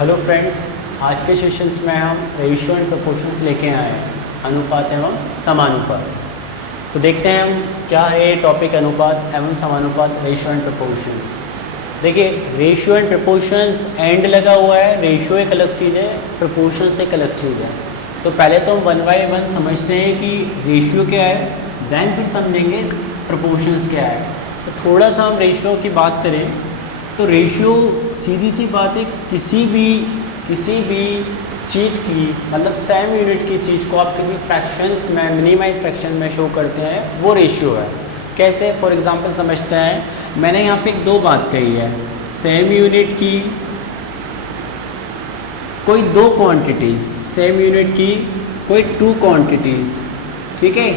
Hello friends, आज के sessions में हम रेशियो एंड प्रोपोर्शंस लेके आए हैं, अनुपात एवं समानुपात। तो देखते हैं हम क्या है टॉपिक अनुपात एवं समानुपात, रेशियो एंड प्रोपोर्शंस। देखिए, रेशियो एंड प्रोपोर्शंस एंड लगा हुआ है, रेशियो एक अलग चीज़ है, प्रोपोर्शंस एक अलग चीज़ है। तो पहले तो हम 1 बाय 1 समझते हैं कि रेशियो क्या है, देन फिर समझेंगे प्रोपोर्शंस क्या है। तो थोड़ा सा हम रेशियो की बात करें तो रेशियो सीधी सी बात है, किसी भी चीज़ की मतलब सेम यूनिट की चीज़ को आप किसी फ्रैक्शंस में, मिनिमाइज फ्रैक्शन में शो करते हैं, वो रेशियो है। कैसे? फॉर एग्जांपल समझते हैं, मैंने यहाँ पे 2 बात कही है, सेम यूनिट की कोई 2 क्वांटिटीज़, सेम यूनिट की कोई 2 क्वांटिटीज़, ठीक है,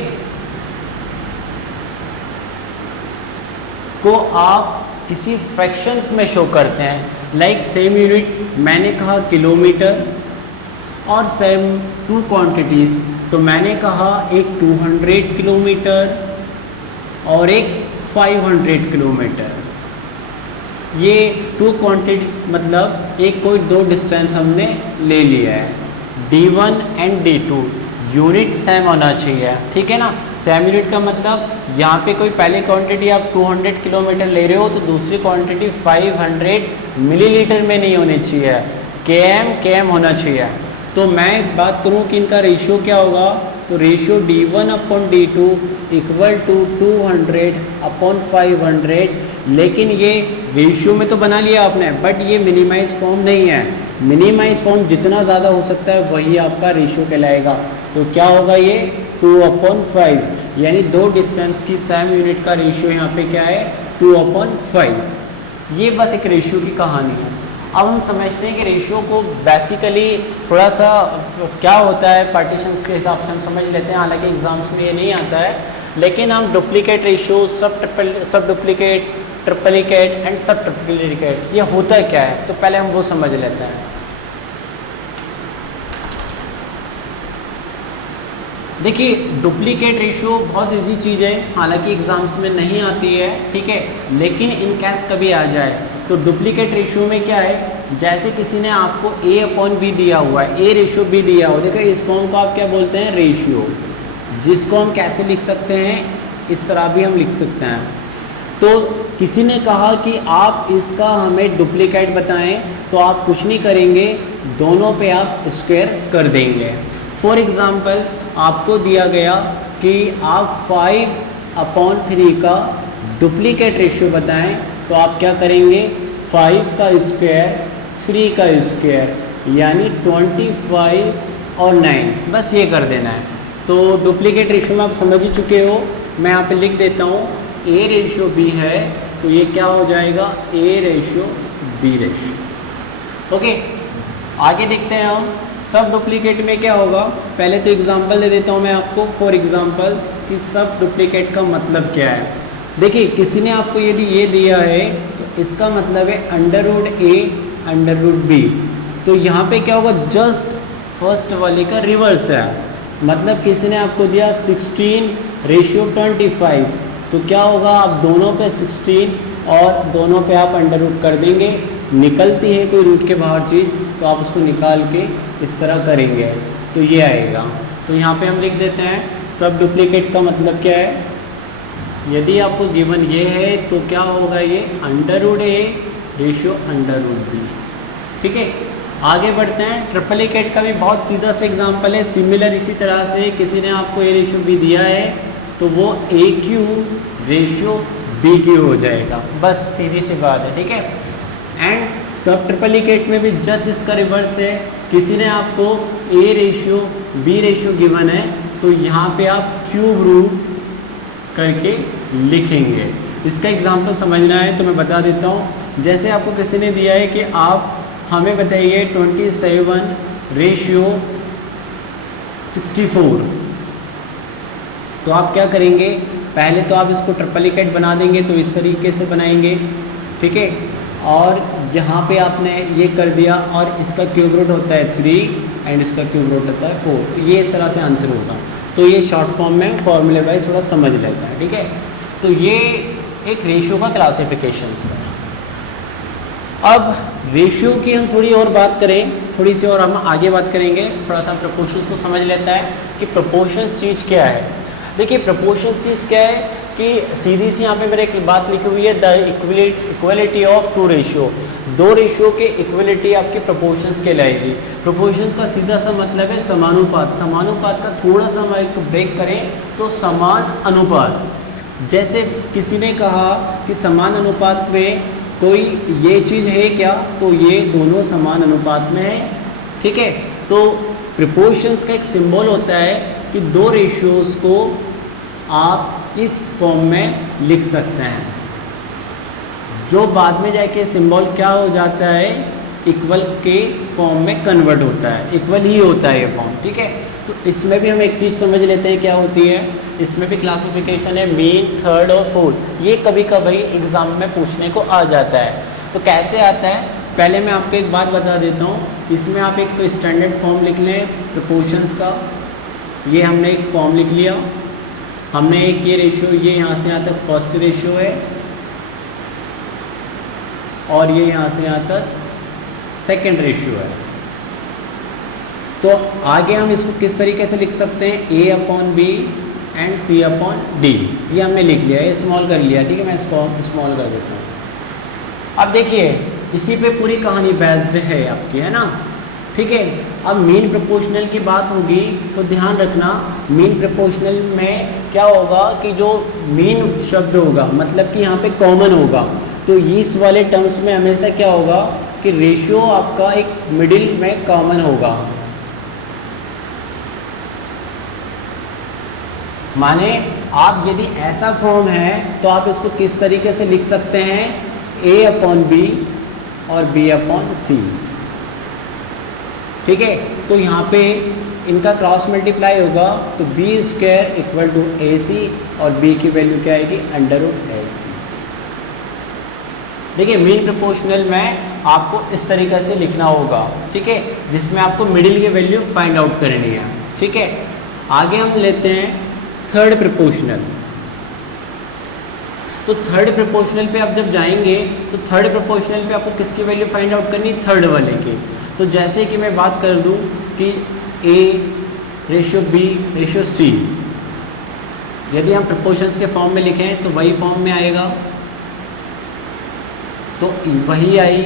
को आप किसी फ्रैक्शन में शो करते हैं। लाइक सेम यूनिट मैंने कहा किलोमीटर और सेम 2 क्वांटिटीज़, तो मैंने कहा एक 200 किलोमीटर और एक 500 किलोमीटर। ये 2 क्वांटिटीज़ मतलब एक कोई 2 डिस्टेंस हमने ले लिया है, D1 and D2, unit same होना चाहिए, ठीक है ना। सेम यूनिट का मतलब यहाँ पे कोई पहली क्वांटिटी आप 200 किलोमीटर ले रहे हो तो दूसरी क्वांटिटी 500 मिलीलीटर में नहीं होनी चाहिए, km होना चाहिए। तो मैं बात करूँ कि इनका रेशियो क्या होगा, तो रेशियो D1/D2 इक्वल टू 200/500। लेकिन ये रेशियो में तो बना लिया आपने, बट ये मिनिमाइज फॉर्म नहीं है। मिनिमाइज फॉर्म जितना ज़्यादा हो सकता है वही आपका रेशियो कहलाएगा। तो क्या होगा ये 2/5, यानी 2 डिस्टेंस की सेम यूनिट का रेशियो यहाँ पे क्या है 2/5। ये बस एक रेशियो की कहानी है। अब हम समझते हैं कि रेशियो को बेसिकली थोड़ा सा क्या होता है, पार्टीशंस के हिसाब से हम समझ लेते हैं। हालांकि एग्जाम्स में ये नहीं आता है, लेकिन हम डुप्लीकेट रेशियो, सब डुप्लीकेट, ट्रिपलीकेट एंड सब ट्रिपलीकेट, ये होता क्या है, तो पहले हम वो समझ लेते हैं। देखिए, डुप्लीकेट रेशियो बहुत इजी चीज़ है, हालांकि एग्जाम्स में नहीं आती है, ठीक है, लेकिन इन केस कभी आ जाए तो डुप्लीकेट रेशियो में क्या है, जैसे किसी ने आपको A/B दिया हुआ है, A रेशियो B दिया हुआ है, देखो इस फॉर्म को आप क्या बोलते हैं, रेशियो, जिसको हम कैसे लिख सकते हैं, इस तरह भी हम लिख सकते हैं। तो किसी ने कहा कि आप इसका हमें डुप्लीकेट बताएं, तो आप कुछ नहीं करेंगे, दोनों पे आप स्क्वायर कर देंगे। फॉर एग्ज़ाम्पल आपको दिया गया कि आप 5/3 का डुप्लीकेट रेशियो बताएं, तो आप क्या करेंगे, 5 का स्क्वायर 3 का स्क्वायर यानी 25 और 9, बस ये कर देना है। तो डुप्लीकेट रेशियो में आप समझ ही चुके हो। मैं यहाँ पे लिख देता हूँ, A रेशियो B है तो ये क्या हो जाएगा, A ratio B ratio. Okay, आगे देखते हैं हम सब डुप्लीकेट में क्या होगा। पहले तो एग्जांपल दे देता हूँ मैं आपको, फॉर एग्जांपल कि सब डुप्लीकेट का मतलब क्या है। देखिए, किसी ने आपको यदि ये दिया है तो इसका मतलब है √A√B। तो यहाँ पे क्या होगा, जस्ट फर्स्ट वाले का रिवर्स है। मतलब किसी ने आपको दिया 16:25, तो क्या होगा, आप दोनों पे 16 और दोनों पे आप √ कर देंगे। निकलती है कोई रूट के बाहर चीज़ तो आप उसको निकाल के इस तरह करेंगे, तो ये आएगा। तो यहाँ पे हम लिख देते हैं सब डुप्लीकेट का मतलब क्या है। यदि आपको गिवन ये है तो क्या होगा, ये √A रेशियो √B, ठीक है। आगे बढ़ते हैं, ट्रिपलीकेट का भी बहुत सीधा सा एग्जांपल है, सिमिलर इसी तरह से किसी ने आपको A रेशियो B दिया है तो वो AQ रेशियो BQ हो जाएगा, बस सीधी सी बात है, ठीक है। एंड सब ट्रिपलीकेट में भी जस्ट इसका रिवर्स है, किसी ने आपको A ratio B ratio given है तो यहाँ पे आप क्यूब रूट करके लिखेंगे। इसका एग्जांपल समझना है तो मैं बता देता हूँ। जैसे आपको किसी ने दिया है कि आप हमें बताइए 27/64, तो आप क्या करेंगे, पहले तो आप इसको ट्रिपलीकेट बना देंगे, तो इस तरीके से बनाएंगे, ठीक है। और यहाँ पे आपने ये कर दिया और इसका क्यूब रूट होता है 3 एंड इसका क्यूब रूट होता है 4, तो ये इस तरह से आंसर होगा। तो ये शॉर्ट फॉर्म में फॉर्मूले वाइज थोड़ा समझ लेता है, ठीक है। तो ये एक रेशियो का क्लासिफिकेशन है। अब रेशियो की हम थोड़ी और बात करें, थोड़ी सी और हम आगे बात करेंगे, थोड़ा सा प्रोपोर्शंस को समझ लेता है कि प्रोपोर्शंस चीज़ क्या है। देखिए प्रोपोर्शंस चीज़ क्या है कि सीधी सी यहाँ पे मेरे एक बात लिखी हुई है, the equality of two ratio, दो रेशियो के इक्वलिटी आपकी प्रोपोर्शंस कहलाएगी। प्रोपोर्शन का सीधा सा मतलब है समानुपात। समानुपात का थोड़ा सा हम एक ब्रेक करें तो समान अनुपात। जैसे किसी ने कहा कि समान अनुपात में कोई ये चीज़ है क्या, तो ये दोनों समान अनुपात में है, ठीक है। तो प्रोपोर्शंस का एक सिंबल होता है कि दो रेशियोज़ को आप इस फॉर्म में लिख सकते हैं, जो बाद में जाके सिंबल क्या हो जाता है, इक्वल के फॉर्म में कन्वर्ट होता है, इक्वल ही होता है ये फॉर्म, ठीक है। तो इसमें भी हम एक चीज़ समझ लेते हैं क्या होती है, इसमें भी क्लासिफिकेशन है मीन, थर्ड और फोर्थ। ये कभी कभी एग्ज़ाम में पूछने को आ जाता है। तो कैसे आता है, पहले मैं आपको एक बात बता देता हूँ। इसमें आप एक स्टैंडर्ड फॉर्म लिख लें प्रोपोर्शंस का, ये हमने एक फॉर्म लिख लिया। हमने एक ये रेशियो, ये यहाँ से यहाँ तक फर्स्ट रेशियो है और ये यहाँ से यहाँ तक सेकंड रेशियो है। तो आगे हम इसको किस तरीके से लिख सकते हैं, A upon B and C upon D, ये हमने लिख लिया, ये स्मॉल कर लिया, ठीक है। मैं इसको स्मॉल कर देता हूँ। अब देखिए इसी पे पूरी कहानी बेस्ड है आपकी, है ना, ठीक है। अब मीन प्रोपोर्शनल की बात होगी तो ध्यान रखना, मीन प्रोपोर्शनल में क्या होगा कि जो मीन शब्द होगा मतलब कि यहाँ पे कॉमन होगा, तो इस वाले टर्म्स में हमेशा क्या होगा कि रेशियो आपका एक मिडिल में कॉमन होगा। माने आप यदि ऐसा फॉर्म है तो आप इसको किस तरीके से लिख सकते हैं, A अपॉन बी और B अपॉन सी, ठीक है। तो यहाँ पे इनका क्रॉस मल्टीप्लाई होगा तो बी स्क्वायर इक्वल टू ए सी और B की वैल्यू क्या आएगी, अंडर रूट ए सी। देखिए मीन प्रोपोर्शनल में आपको इस तरीके से लिखना होगा, ठीक है, जिसमें आपको मिडिल की वैल्यू फाइंड आउट करनी है, ठीक है। आगे हम लेते हैं थर्ड प्रोपोर्शनल। तो थर्ड प्रोपोर्शनल पे आप जब जाएंगे तो थर्ड प्रोपोर्शनल पे आपको किसकी वैल्यू फाइंड आउट करनी, थर्ड वाले की। तो जैसे कि मैं बात कर दूं कि A ratio B ratio C, यदि हम प्रोपोर्शंस के फॉर्म में लिखें तो वही फॉर्म में आएगा, तो वही आई,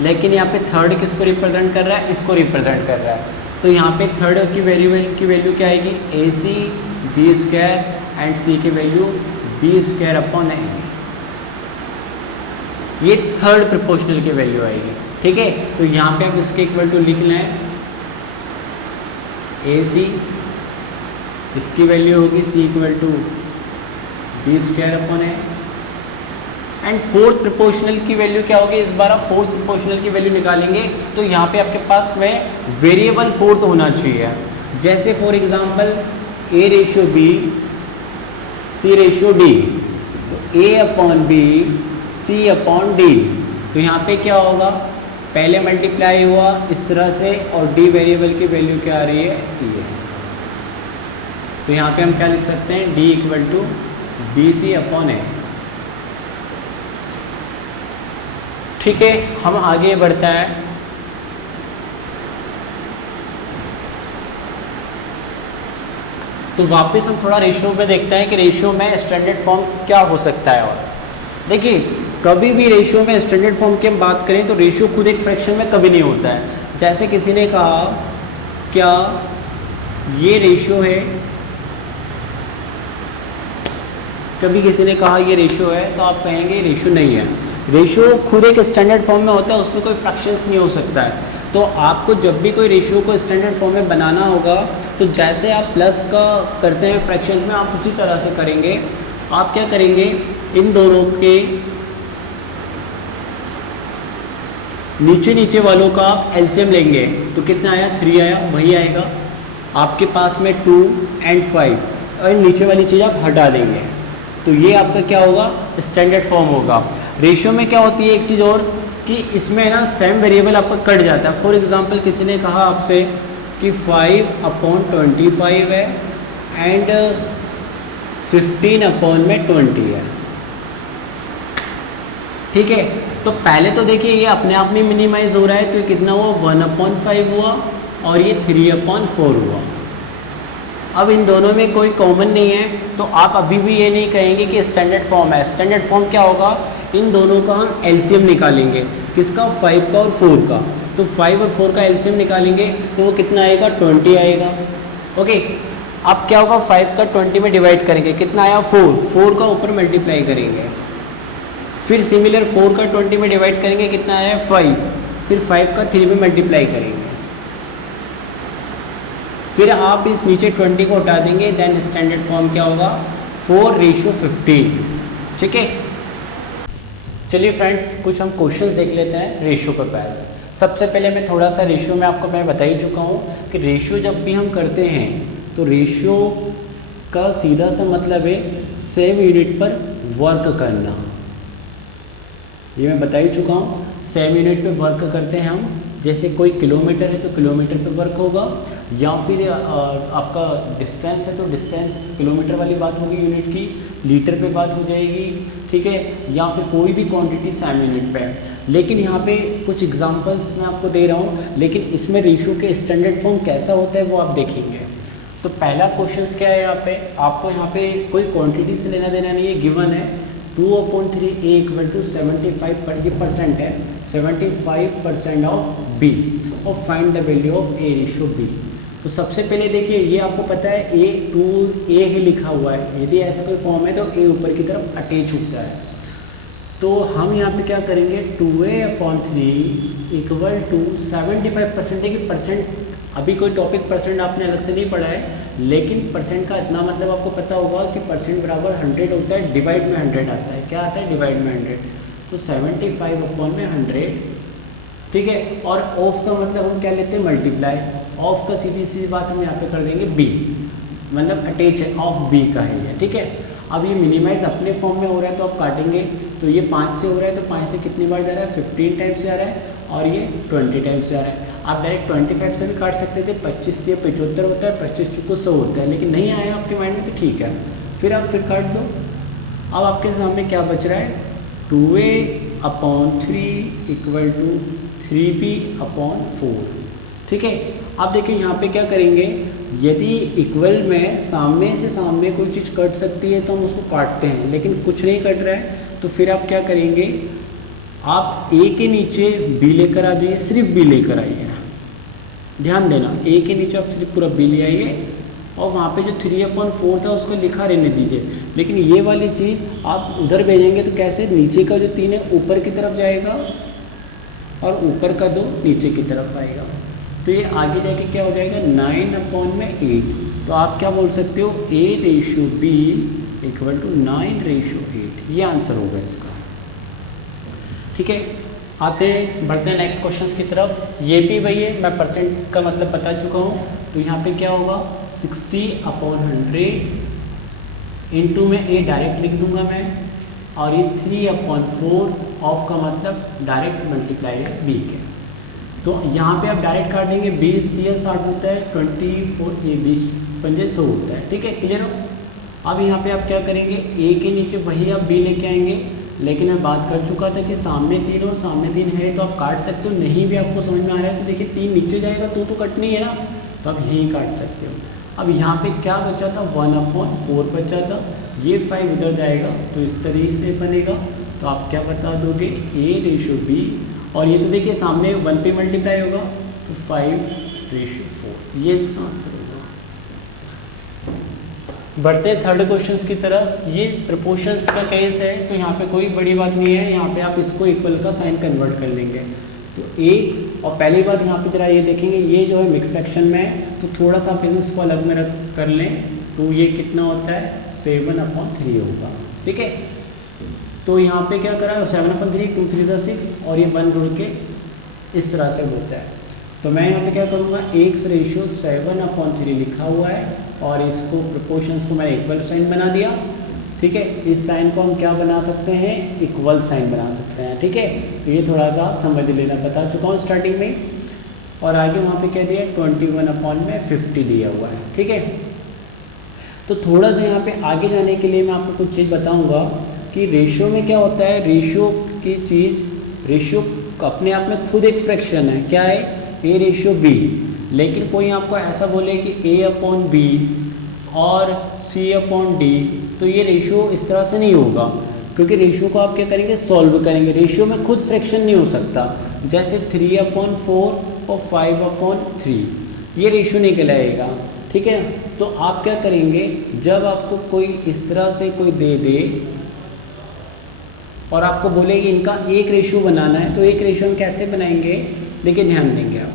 लेकिन यहाँ पे थर्ड किसको रिप्रेजेंट कर रहा है, इसको रिप्रेजेंट कर रहा है। तो यहाँ पे थर्ड की वैल्यू क्या आएगी, ए सी बी स्क्वायर एंड सी की वैल्यू बी स्क्वायर अपॉन ए, ये थर्ड प्रोपोर्शनल की वैल्यू आएगी, ठीक है। तो यहाँ पे आप इसके इक्वल टू लिख लें ए सी, इसकी वैल्यू होगी C equal to B square upon A, and fourth proportional की वैल्यू क्या होगी, इस बार आप फोर्थ प्रोपोर्शनल की वैल्यू निकालेंगे तो यहाँ पे आपके पास में वेरिएबल फोर्थ होना चाहिए। जैसे for example A ratio B C ratio D, तो A upon B C upon D, तो यहाँ पे क्या होगा, पहले मल्टीप्लाई हुआ इस तरह से और D वेरिएबल की वैल्यू क्या आ रही है, E है। तो यहाँ पे हम क्या लिख सकते हैं, D equal to B C upon A, ठीक है। हम आगे बढ़ता है, तो वापस हम थोड़ा रेशियो में देखते हैं कि रेशियो में स्टैंडर्ड फॉर्म क्या हो सकता है। और देखिए कभी भी रेशियो में स्टैंडर्ड फॉर्म की हम बात करें तो रेशियो खुद एक फ्रैक्शन में कभी नहीं होता है। जैसे किसी ने कहा क्या ये रेशियो है, कभी किसी ने कहा ये रेशियो है, तो आप कहेंगे रेशियो नहीं है। रेशियो खुद एक स्टैंडर्ड फॉर्म में होता है, उसमें कोई फ्रैक्शंस नहीं हो सकता है। तो आपको जब भी कोई रेशियो को स्टैंडर्ड फॉर्म में बनाना होगा तो जैसे आप प्लस का करते हैं फ्रैक्शन में, आप उसी तरह से करेंगे। आप क्या करेंगे, इन दोनों के नीचे नीचे वालों का एलसीएम लेंगे, तो कितना आया, 3 आया, वही आएगा। आपके पास में 2 एंड 5 और नीचे वाली चीज़ आप हटा देंगे, तो ये आपका क्या होगा, स्टैंडर्ड फॉर्म होगा। रेशियो में क्या होती है एक चीज़ और कि इसमें ना सेम वेरिएबल आपका कट जाता है। फॉर एग्जांपल किसी ने कहा आपसे कि 5/25 है एंड 15/20 है, ठीक है। तो पहले तो देखिए ये अपने आप में मिनिमाइज हो रहा है, तो ये कितना हुआ 1/5 हुआ और ये 3/4 हुआ। अब इन दोनों में कोई कॉमन नहीं है, तो आप अभी भी ये नहीं कहेंगे कि स्टैंडर्ड फॉर्म है। स्टैंडर्ड फॉर्म क्या होगा, इन दोनों का हम एलसीएम निकालेंगे, किसका 5 का और 4 का। तो 5 और 4 का एलसीएम निकालेंगे तो वो कितना आएगा 20 आएगा। ओके, अब क्या होगा 5 का 20 में डिवाइड करेंगे, कितना आया 4 का ऊपर मल्टीप्लाई करेंगे, फिर सिमिलर 4 का 20 में डिवाइड करेंगे, कितना आया 5, फिर 5 का 3 में मल्टीप्लाई करेंगे, फिर आप इस नीचे 20 को हटा देंगे, देन स्टैंडर्ड फॉर्म क्या होगा 4:15। ठीक है, चलिए फ्रेंड्स कुछ हम क्वेश्चंस देख लेते हैं रेशियो पर बेस्ड। सबसे पहले मैं थोड़ा सा रेशियो में आपको मैं बता ही चुका हूँ कि रेशियो जब भी हम करते हैं तो रेशियो का सीधा सा मतलब है सेम यूनिट पर वर्क करना। ये मैं बता ही चुका हूँ, सेम यूनिट पे वर्क करते हैं हम। जैसे कोई किलोमीटर है तो किलोमीटर पे वर्क होगा, या फिर आपका डिस्टेंस है तो डिस्टेंस किलोमीटर वाली बात होगी यूनिट की, लीटर पे बात हो जाएगी। ठीक है, या फिर कोई भी क्वांटिटी सेम यूनिट पे। लेकिन यहाँ पे कुछ एग्जांपल्स मैं आपको दे रहा हूँ, लेकिन इसमें रेशियो के स्टैंडर्ड फॉर्म कैसा होता है वो आप देखेंगे। तो पहला क्वेश्चन क्या है, यहाँ पे आपको यहाँ पे कोई क्वांटिटी से लेना देना नहीं है, गिवन है 2/3 A = 75 पर, ये परसेंट है, 75% ऑफ B और find the value of A:B। तो सबसे पहले देखिए ये आपको पता है A ही लिखा हुआ है, यदि ऐसा कोई फॉर्म है तो A ऊपर की तरफ अटैच होता है। तो हम यहाँ पे क्या करेंगे 2A/3 = 75%। देखिए परसेंट, अभी कोई टॉपिक परसेंट आपने अलग से नहीं पढ़ा है, लेकिन परसेंट का इतना मतलब आपको पता होगा कि परसेंट बराबर 100 होता है, डिवाइड में 100 आता है। क्या आता है डिवाइड में 100, तो 75/100। ठीक है, और ऑफ का मतलब हम क्या लेते हैं मल्टीप्लाई। ऑफ का सीधी सीधी बात हम यहाँ पे कर देंगे B, मतलब अटैच है, ऑफ B का है ये। ठीक है, अब ये मिनिमाइज अपने फॉर्म में हो रहा है तो आप काटेंगे, तो ये 5 से हो रहा है तो 5 से कितनी बार जा रहा है 15 टाइम्स जा रहा है, और ये 20 टाइम्स जा रहा है। आप डायरेक्ट 25 से भी काट सकते थे, 25 से 75 होता है, 25 को 100 होता है, लेकिन नहीं आया आपके माइंड में तो ठीक है, फिर आप फिर काट दो। अब आपके सामने क्या बच रहा है 2A/3 = 3B/4। ठीक है, अब देखिए यहाँ पे क्या करेंगे, यदि इक्वल में सामने से सामने कोई चीज़ कट सकती है तो हम उसको काटते हैं, लेकिन कुछ नहीं कट रहा है तो फिर आप क्या करेंगे, आप A के नीचे B लेकर आ जाइए, सिर्फ B लेकर आइए। ध्यान देना, A के नीचे आप सिर्फ पूरा B ले आइए, और वहाँ पे जो 3/4 था उसको लिखा रहने दीजिए। लेकिन ये वाली चीज़ आप उधर भेजेंगे तो कैसे, नीचे का जो 3 है ऊपर की तरफ जाएगा और ऊपर का 2 नीचे की तरफ आएगा, तो ये आगे जाके क्या हो जाएगा 9/8। तो आप क्या बोल सकते हो A:B = 9:8, ये आंसर होगा इसका। ठीक है, आते हैं बढ़ते हैं नेक्स्ट क्वेश्चन की तरफ। ये भी वही है, मैं परसेंट का मतलब बता चुका हूँ। तो यहाँ पे क्या होगा 60/100 इंटू में A डायरेक्ट लिख दूंगा मैं, और ये 3/4 ऑफ का मतलब डायरेक्ट मल्टीप्लाई है B के। तो यहाँ पे आप डायरेक्ट काट देंगे, 20 × 60 होता है, 24 ये 20 × 100 होता है। ठीक है, क्लियर हो। अब यहाँ पे आप क्या करेंगे, A के नीचे वही आप B लेके आएंगे, लेकिन मैं बात कर चुका था कि सामने 3 और सामने 3 है तो आप काट सकते हो, नहीं भी आपको समझ में आ रहा है तो देखिए 3 नीचे जाएगा तो कटनी है ना, तो आप यहीं काट सकते हो। अब यहाँ पे क्या बचा था 1/4 बचा था, ये 5 उधर जाएगा तो इस तरीके से बनेगा। तो आप क्या बता दोगे A:B, और ये तो देखिए सामने 1 पे मल्टीप्लाई होगा तो 5:4, ये इसका आंसर होगा। बढ़ते थर्ड क्वेश्चन की तरफ। ये प्रपोर्शंस का केस है, तो यहाँ पे कोई बड़ी बात नहीं है, यहाँ पे आप इसको इक्वल का साइन कन्वर्ट कर लेंगे। तो एक और पहली बात यहाँ पे जरा ये देखेंगे, ये जो है मिक्स फ्रैक्शन में है तो थोड़ा सा आप इसको अलग में रख कर लें, तो ये कितना होता है 7/3 होगा। ठीक है, तो यहाँ पे क्या करा 7/3, 2 3 6 और ये 1 जुड़ के इस तरह से होता है। तो मैं यहाँ पे क्या करूँगा, X/7/3 लिखा हुआ है और इसको प्रोपोर्शंस को मैंने इक्वल साइन बना दिया। ठीक है, इस साइन को हम क्या बना सकते हैं, इक्वल साइन बना सकते हैं। ठीक है, तो ये थोड़ा सा समझ लेना, बता चुका हूँ स्टार्टिंग में। और आगे वहाँ पे क्या दिया 21/50 दिया हुआ है। ठीक है, तो थोड़ा सा यहाँ पे आगे जाने के लिए मैं आपको कुछ चीज़ बताऊँगा कि रेशियो में क्या होता है। रेशियो की चीज़ रेशियो अपने आप में खुद एक फ्रैक्शन है, क्या है, ए रेशियो बी। लेकिन कोई आपको ऐसा बोले कि ए अपॉन बी और सी अपॉन डी, तो ये रेशियो इस तरह से नहीं होगा, क्योंकि रेशियो को आप क्या करेंगे, सॉल्व करेंगे। रेशियो में खुद फ्रैक्शन नहीं हो सकता, जैसे 3/4 और 5/3, ये रेशियो नहीं कहलाएगा, ठीक है। तो आप क्या करेंगे, जब आपको कोई इस तरह से कोई दे दे और आपको बोले कि इनका एक रेशियो बनाना है, तो एक रेशियो हम कैसे बनाएंगे, देखिए ध्यान देंगे आप,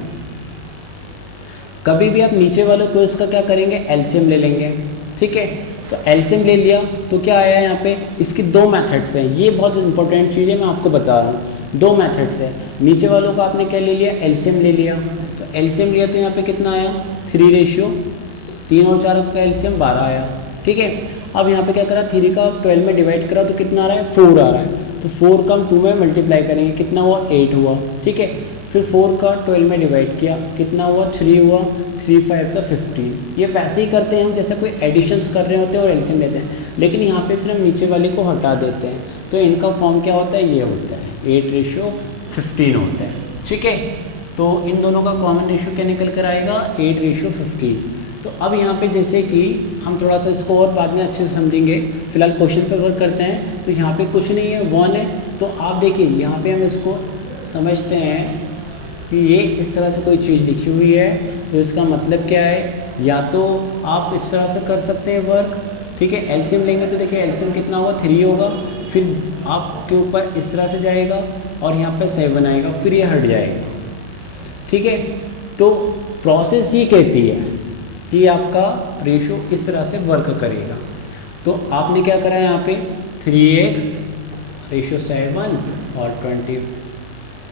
कभी भी आप नीचे वाले को इसका क्या करेंगे, एलसीएम ले लेंगे, ठीक है। तो एलसीएम ले लिया तो क्या आया यहाँ पे, इसकी दो मेथड्स हैं, ये बहुत इंपॉर्टेंट चीज़ है, मैं आपको बता रहा हूँ। दो मेथड्स है, नीचे वालों का आपने क्या ले लिया, एलसीएम ले लिया। तो एलसीएम लिया तो यहाँ पे कितना आया, 3 और 4 का एलसीएम 12 आया, ठीक है। अब यहाँ पे क्या करा, 3 का 12 में डिवाइड करा तो कितना आ रहा है, 4 आ रहा है। तो 4 का हम 2 में मल्टीप्लाई करेंगे, कितना हुआ, 8 हुआ, ठीक है। फिर 4 का 12 में डिवाइड किया, कितना हुआ, 3 हुआ, 3 5 का 15। ये वैसे ही करते हैं हम जैसे कोई एडिशंस कर रहे होते हैं और एलसीएम लेते हैं, लेकिन यहाँ पे फिर हम नीचे वाले को हटा देते हैं, तो इनका फॉर्म क्या होता है, ये होता है 8:15 होता है, ठीक है। तो इन दोनों का कॉमन रेशियो क्या निकल कर आएगा, 8:15। तो अब यहाँ पे जैसे कि हम थोड़ा सा इसको और बाद में अच्छे से समझेंगे, फिलहाल क्वेश्चन पे वर्क करते हैं। तो यहाँ पे कुछ नहीं है, 1 है। तो आप देखिए यहाँ पे हम इसको समझते हैं कि ये इस तरह से कोई चीज़ लिखी हुई है, तो इसका मतलब क्या है, या तो आप इस तरह से कर सकते हैं वर्क, ठीक है। एलसीएम लेंगे तो देखिए एलसीएम कितना होगा, 3 होगा, फिर आपके ऊपर इस तरह से जाएगा और यहाँ पे 7 आएगा, फिर ये हट जाएगा, ठीक है। तो प्रोसेस ही कहती है कि आपका रेशो इस तरह से वर्क करेगा। तो आपने क्या करा यहाँ पे, 3x/7 और 20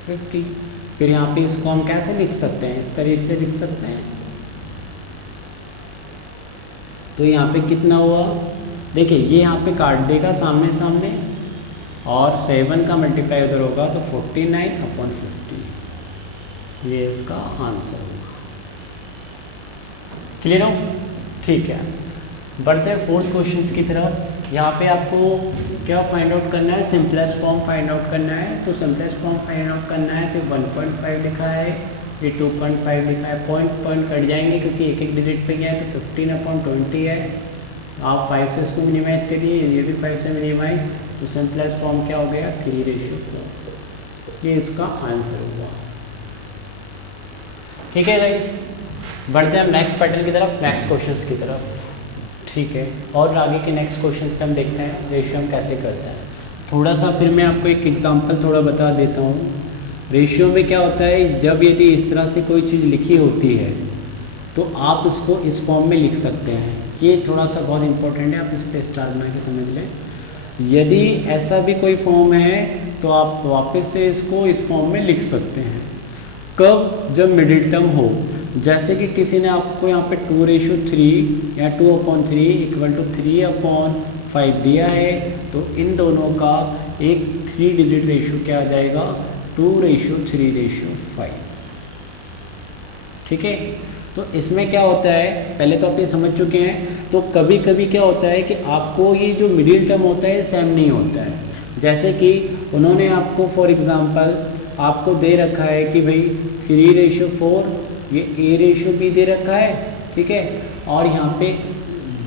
50। फिर यहाँ पे इसको हम कैसे लिख सकते हैं, इस तरीके से लिख सकते हैं। तो यहाँ पे कितना हुआ, देखिए ये यहाँ पे काट देगा सामने सामने, और 7 का मल्टीप्लाई उधर होगा तो 49/50, ये इसका आंसर होगा। क्लियर हो, ठीक है। बढ़ते हैं 4th क्वेश्चन की तरफ। यहाँ पे आपको क्या फाइंड आउट करना है, सिंपलेस्ट फॉर्म फाइंड आउट करना है। तो सिंपलेस्ट फॉर्म फाइंड आउट करना है तो 1.5 लिखा है, ये 2.5 लिखा है, पॉइंट कट जाएंगे क्योंकि एक एक डिजिट पे गया है, तो 15/20 है। आप 5 से इसको मिनिमाइज करिए, ये भी 5 से मिनिमाइज, तो सिंपलेस्ट फॉर्म क्या हो गया, 3:4। ये इसका आंसर हुआ, ठीक है गाइस। बढ़ते हैं नेक्स्ट पैटर्न की तरफ, नेक्स्ट क्वेश्चंस की तरफ, ठीक है। और आगे के नेक्स्ट क्वेश्चन पे हम देखते हैं रेशियो हम कैसे करते हैं। थोड़ा सा फिर मैं आपको एक एग्जांपल थोड़ा बता देता हूँ। रेशियो में क्या होता है, जब यदि इस तरह से कोई चीज़ लिखी होती है तो आप इसको इस फॉर्म में लिख सकते हैं। ये थोड़ा सा बहुत इंपॉर्टेंट है, आप इस पर स्टार बना के समझ लें। यदि ऐसा भी कोई फॉर्म है तो आप वापस से इसको इस फॉर्म में लिख सकते हैं। कब, जब मिडिल टर्म हो, जैसे कि किसी ने आपको यहाँ पे 2:3 या 2/3 = 3/5 दिया है, तो इन दोनों का एक 3 डिजिट रेशियो क्या आ जाएगा, 2:3:5, ठीक है। तो इसमें क्या होता है, पहले तो आप ये समझ चुके हैं। तो कभी कभी क्या होता है कि आपको ये जो मिडिल टर्म होता है सेम नहीं होता है। जैसे कि उन्होंने आपको फॉर एग्जांपल आपको दे रखा है कि भाई 3:4, ये A/B दे रखा है, ठीक है। और यहाँ पे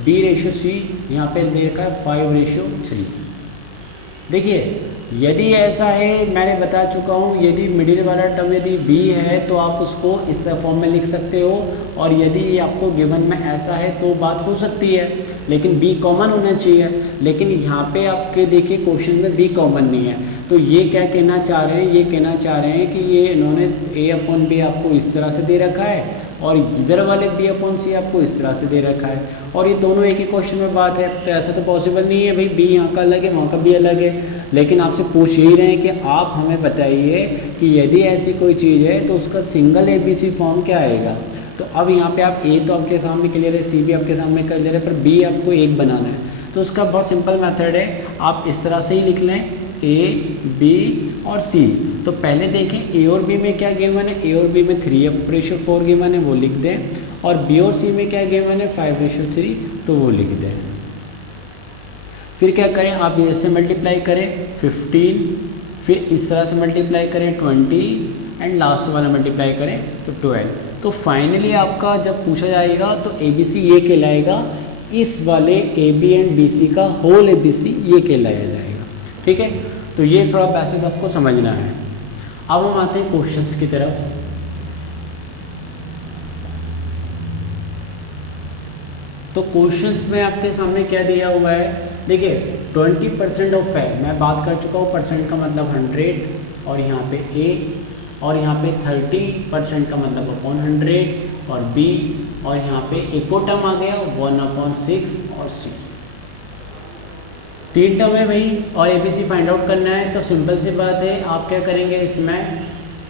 B/C यहाँ पे दे रखा है 5:3। देखिए यदि ऐसा है, मैंने बता चुका हूँ, यदि मिडिल वाला टर्म यदि B है तो आप उसको इस फॉर्म में लिख सकते हो, और यदि ये आपको गिवन में ऐसा है तो बात हो सकती है, लेकिन B कॉमन होना चाहिए। लेकिन यहाँ पे आपके देखिए क्वेश्चन में B कॉमन नहीं है, तो ये क्या कहना चाह रहे हैं, ये कहना चाह रहे हैं कि ये इन्होंने A/B आपको इस तरह से दे रखा है और इधर वाले B/C आपको इस तरह से दे रखा है, और ये दोनों एक ही क्वेश्चन में बात है। तो ऐसा तो पॉसिबल नहीं है भाई, B यहाँ का अलग है वहाँ का भी अलग है। लेकिन आपसे पूछ यही रहे हैं कि आप हमें बताइए कि यदि ऐसी कोई चीज़ है तो उसका सिंगल ABC फॉर्म क्या आएगा। तो अब यहाँ पे आप A तो आपके सामने क्लियर है, C भी आपके सामने क्लियर है, पर B आपको एक बनाना है। तो उसका बहुत सिंपल मेथड है, आप इस तरह से ही लिख लें, A, B और C। तो पहले देखें A और B में क्या गिवन है, A और B में 3:4 गिवन है, वो लिख दें, और B और C में क्या गिवन है, 5:3, तो वो लिख दें। फिर क्या करें, आप ये से मल्टीप्लाई करें, 15, फिर इस तरह से मल्टीप्लाई करें 20 एंड लास्ट वाला मल्टीप्लाई करें तो 12। तो फाइनली आपका जब पूछा जाएगा तो ABC ये कहलाएगा, इस वाले AB एंड BC का होल ABC ये कहलाया जाएगा। ठीक है, तो ये थोड़ा पैसेज आपको समझना है। अब हम आते हैं क्वेश्चंस की तरफ। तो क्वेश्चंस में आपके सामने क्या दिया हुआ है, देखिए 20% ऑफ है, मैं बात कर चुका हूँ, परसेंट का मतलब 100 और यहाँ पे A, और यहाँ पे 30% का मतलब अपॉन 100 और B, और यहाँ पे एक और टर्म आ गया 1/6 और C। 3 टर्म है भाई और ABC फाइंड आउट करना है। तो सिंपल सी बात है, आप क्या करेंगे, इसमें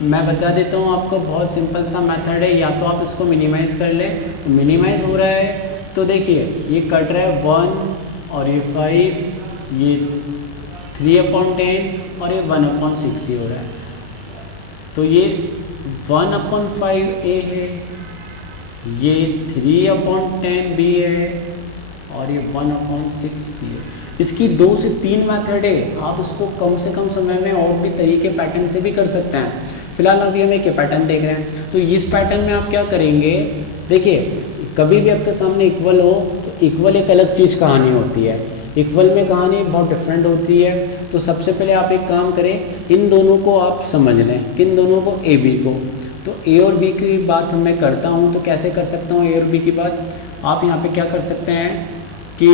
मैं बता देता हूँ आपको, बहुत सिंपल सा मेथड है। या तो आप इसको मिनिमाइज़ कर लें, तो मिनिमाइज़ हो रहा है तो देखिए ये कट रहा है 1 और ये 5, ये 3/10 और ये 1/6 ही हो रहा है। तो ये 1/5 A है, ये 3/10 B है और ये 1/6 C है। इसकी 2 से 3 मेथड है, आप उसको कम से कम समय में और भी तरीके पैटर्न से भी कर सकते हैं। फिलहाल अभी हम एक पैटर्न देख रहे हैं। तो इस पैटर्न में आप क्या करेंगे, देखिए कभी भी आपके सामने इक्वल हो तो इक्वल एक अलग चीज़ कहानी होती है, इक्वल में कहानी बहुत डिफरेंट होती है। तो सबसे पहले आप एक काम करें, इन दोनों को आप समझ लें, किन दोनों को, AB को। तो A और B की बात मैं करता हूँ, तो कैसे कर सकता हूँ A और B की बात, आप यहाँ पे क्या कर सकते हैं कि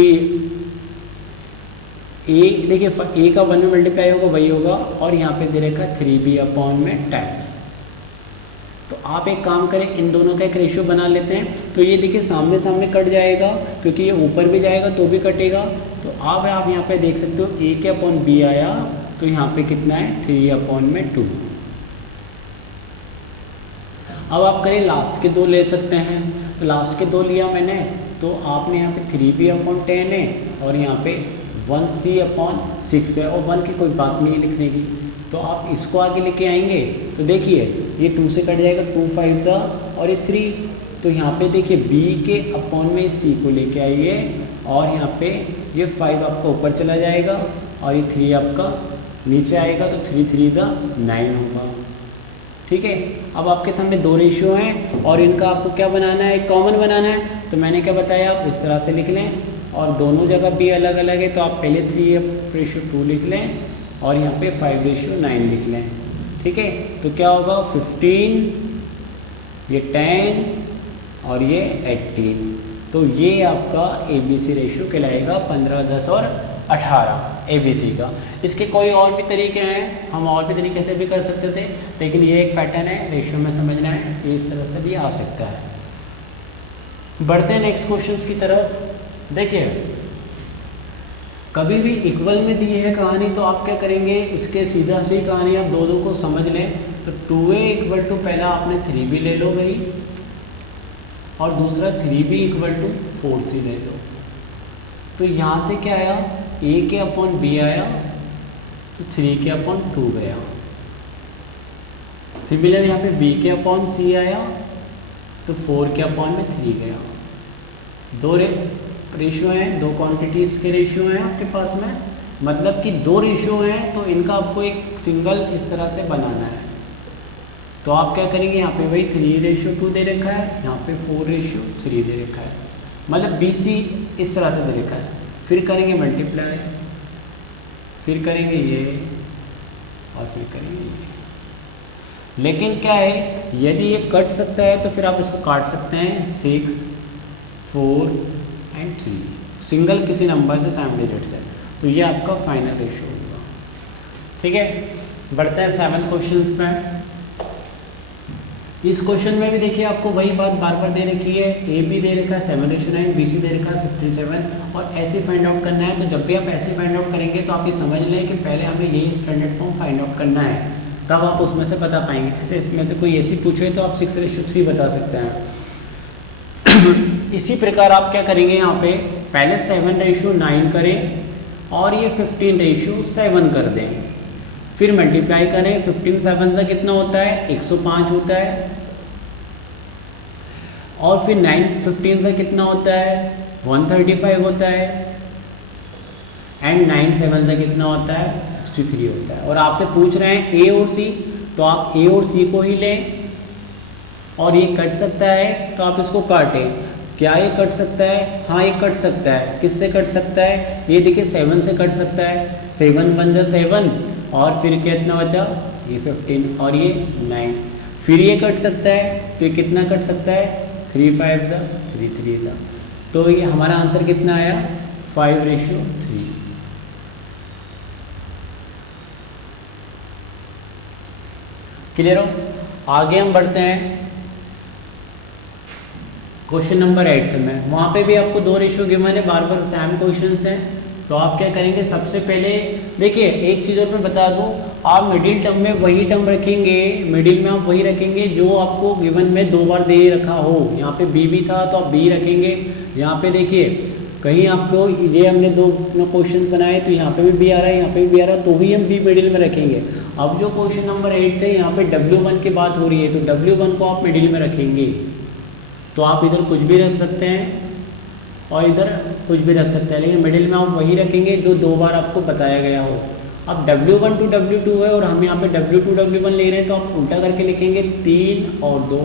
A, देखिए A का 1 में मल्टीप्लाई होगा वही होगा, और यहाँ पे दे रखा 3B/10। तो आप एक काम करें, इन दोनों का एक रेशियो बना लेते हैं। तो ये देखिए सामने सामने कट जाएगा, क्योंकि ये ऊपर भी जाएगा तो भी कटेगा। तो आप यहाँ पे देख सकते हो A के अपॉन B आया, तो यहाँ पे कितना है 3/2। अब आप करें लास्ट के 2 ले सकते हैं। तो लास्ट के 2 लिया मैंने, तो आपने यहाँ पे 3B/10 है और यहाँ पे 1C/6 है, और 1 की कोई बात नहीं लिखने की। तो आप इसको आगे लेके आएंगे तो देखिए ये 2 से कट जाएगा, 2 5 और ये 3। तो यहाँ पे देखिए B के अपॉन में C को लेके आइए, और यहाँ पे ये 5 आपका ऊपर चला जाएगा और ये 3 आपका नीचे आएगा, तो 3 3 9 होगा। ठीक है, अब आपके सामने 2 रेशियो हैं और इनका आपको क्या बनाना है, कॉमन बनाना है। तो मैंने क्या बताया, आप इस तरह से लिख लें, और दोनों जगह B अलग अलग है, तो आप पहले 3:2 लिख लें और यहाँ पे 5:9 लिख लें। ठीक है, तो क्या होगा 15, ये 10 और ये 18। तो ये आपका ABC रेशियो कहलाएगा 15, 10 और 18 ABC का। इसके कोई और भी तरीके हैं, हम और भी तरीके से भी कर सकते थे, लेकिन ये एक पैटर्न है, रेशियो में समझना है, ये इस तरह से भी आ सकता है। बढ़ते हैं नेक्स्ट क्वेश्चन की तरफ। देखिए कभी भी इक्वल में दी है कहानी, तो आप क्या करेंगे, इसके सीधा सी कहानी आप दो को समझ लें। तो 2A = पहला आपने 3B ले लो भाई, और दूसरा 3B = 4C ले लो। तो यहाँ से क्या आया, A के अपॉन B आया, तो 3 के अपॉन 2 गया। सिमिलर यहाँ पे B के अपॉन C आया, तो 4 के अपॉन में 3 गया। 2 रेशियो हैं, 2 क्वांटिटीज़ के रेशियो हैं आपके पास में, मतलब कि 2 रेशियो हैं, तो इनका आपको एक सिंगल इस तरह से बनाना है। तो आप क्या करेंगे, यहाँ पे भाई 3:2 दे रखा है, यहाँ पे 4:3 दे रखा है, मतलब BC इस तरह से दे रखा है। फिर करेंगे मल्टीप्लाई, फिर करेंगे ये, और फिर करेंगे ये। लेकिन क्या है, यदि ये कट सकता है तो फिर आप इसको काट सकते हैं 6, 4 एंड 3, सिंगल किसी नंबर से सेम डिजिट से। तो ये आपका फाइनल रेशियो होगा। ठीक है, बढ़ते हैं 7th क्वेश्चन में। इस क्वेश्चन में भी देखिए आपको वही बात बार बार दे रखी है, AB दे रखा है 7:9, BC दे रखा है 57, और ऐसे फाइंड आउट करना है। तो जब भी आप ऐसे फाइंड आउट करेंगे तो आप ये समझ लें कि पहले हमें यही स्टैंडर्ड फॉर्म फाइंड आउट करना है, तब आप उसमें से बता पाएंगे। जैसे इसमें से कोई ऐसी पूछे तो आप 6:3 बता सकते हैं। इसी प्रकार आप क्या करेंगे, यहाँ पे पहले 7:9 करें और ये 15:7 कर दें, फिर मल्टीप्लाई करें। 15 7 से कितना होता है, 105 होता है, और फिर 9 15 से कितना होता है, 135 होता है, एंड 9 7 से कितना होता है 63 होता है। और आपसे पूछ रहे हैं ए और सी, तो आप ए और सी को ही लें, और ये कट सकता है तो आप इसको काटें। क्या ये कट सकता है? हाँ ये कट सकता है। किससे कट सकता है? ये देखिए 7 से कट सकता है, 7 1 जा 7 और फिर कितना बचा ये 15 और ये 9। फिर ये कट सकता है तो ये कितना कट सकता है 3 5 जा 3 3 जा, तो ये हमारा आंसर कितना आया 5:3। क्लियर हो? आगे हम बढ़ते हैं क्वेश्चन नंबर 8 में। वहाँ पे भी आपको 2 रेशियो गिवन है, बार बार सेम क्वेश्चंस हैं। तो आप क्या करेंगे, सबसे पहले देखिए एक चीज़ और मैं बता दूँ, आप मिडिल टर्म में वही टर्म रखेंगे, मिडिल में आप वही रखेंगे जो आपको गिवन में 2 बार दे रखा हो। यहाँ पे बी भी था तो आप बी रखेंगे। यहाँ पे देखिए कहीं आपको ये हमने 2 क्वेश्चन बनाए तो यहाँ पे भी बी आ रहा है, यहाँ पे भी बी आ रहा है, तो ही हम बी मिडिल में रखेंगे। अब जो क्वेश्चन नंबर 8 थे यहाँ पे W1 की बात हो रही है, तो W1 को आप मिडिल में रखेंगे। तो आप इधर कुछ भी रख सकते हैं और इधर कुछ भी रख सकते हैं, लेकिन मिडिल में आप वही रखेंगे जो 2 बार आपको बताया गया हो। अब W1 to W2 है और हम यहाँ पे W2 W1 ले रहे हैं, तो आप उल्टा करके लिखेंगे 3 और 2,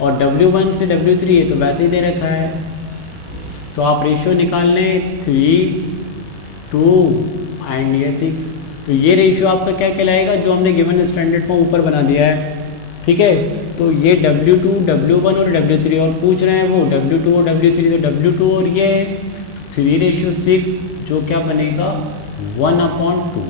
और W1 से W3 है तो वैसे ही दे रखा है। तो आप रेशियो निकाल लें 3 2 एंड ये 6। तो ये रेशियो आपका क्या कहलाएगा, जो हमने गिवन स्टैंडर्ड फॉर्म ऊपर बना दिया है। ठीक है, तो ये W2 W1 और W3, और पूछ रहे हैं वो W2 और W3, तो W2 और ये 3:6 जो क्या बनेगा 1/2।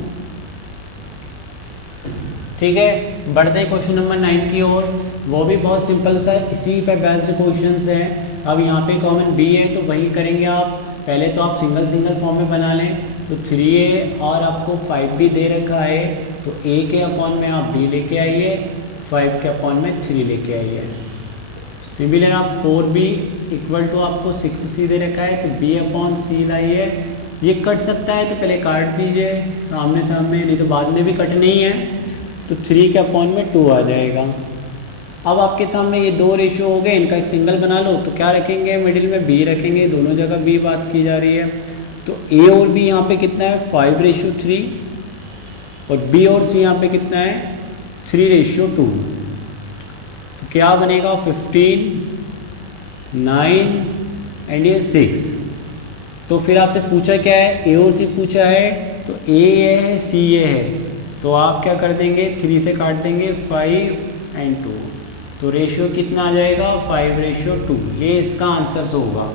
ठीक है, बढ़ते हैं क्वेश्चन नंबर 9 की ओर। वो भी बहुत सिंपल सा इसी पे बेस्ड क्वेश्चंस हैं। अब यहाँ पे कॉमन B है तो वही करेंगे आप। पहले तो आप सिंगल फॉर्म में बना लें, तो 3A और आपको 5B दे रखा है, तो A के अपॉन में आप B लेके आइए, 5 के अपॉन में 3 लेके आइए। सिमिलर आप 4B इक्वल टू आपको 6C दे रखा है, तो B/C लाइए। ये कट सकता है तो पहले काट दीजिए सामने सामने, नहीं तो बाद में भी कट नहीं है, तो 3 के अपॉन में 2 आ जाएगा। अब आपके सामने ये 2 रेशियो हो गए, इनका एक सिंगल बना लो। तो क्या रखेंगे, मिडिल में B रखेंगे, दोनों जगह B बात की जा रही है। तो A और B यहाँ पे कितना है 5:3, और B और C यहाँ पे कितना है 3:2। तो क्या बनेगा 15 9 एंड ये 6। तो फिर आपसे पूछा क्या है, A और C पूछा है, तो A ये है C ये है, तो आप क्या कर देंगे 3 से काट देंगे 5 एंड 2, तो रेशियो कितना आ जाएगा 5:2। ये इसका आंसर होगा।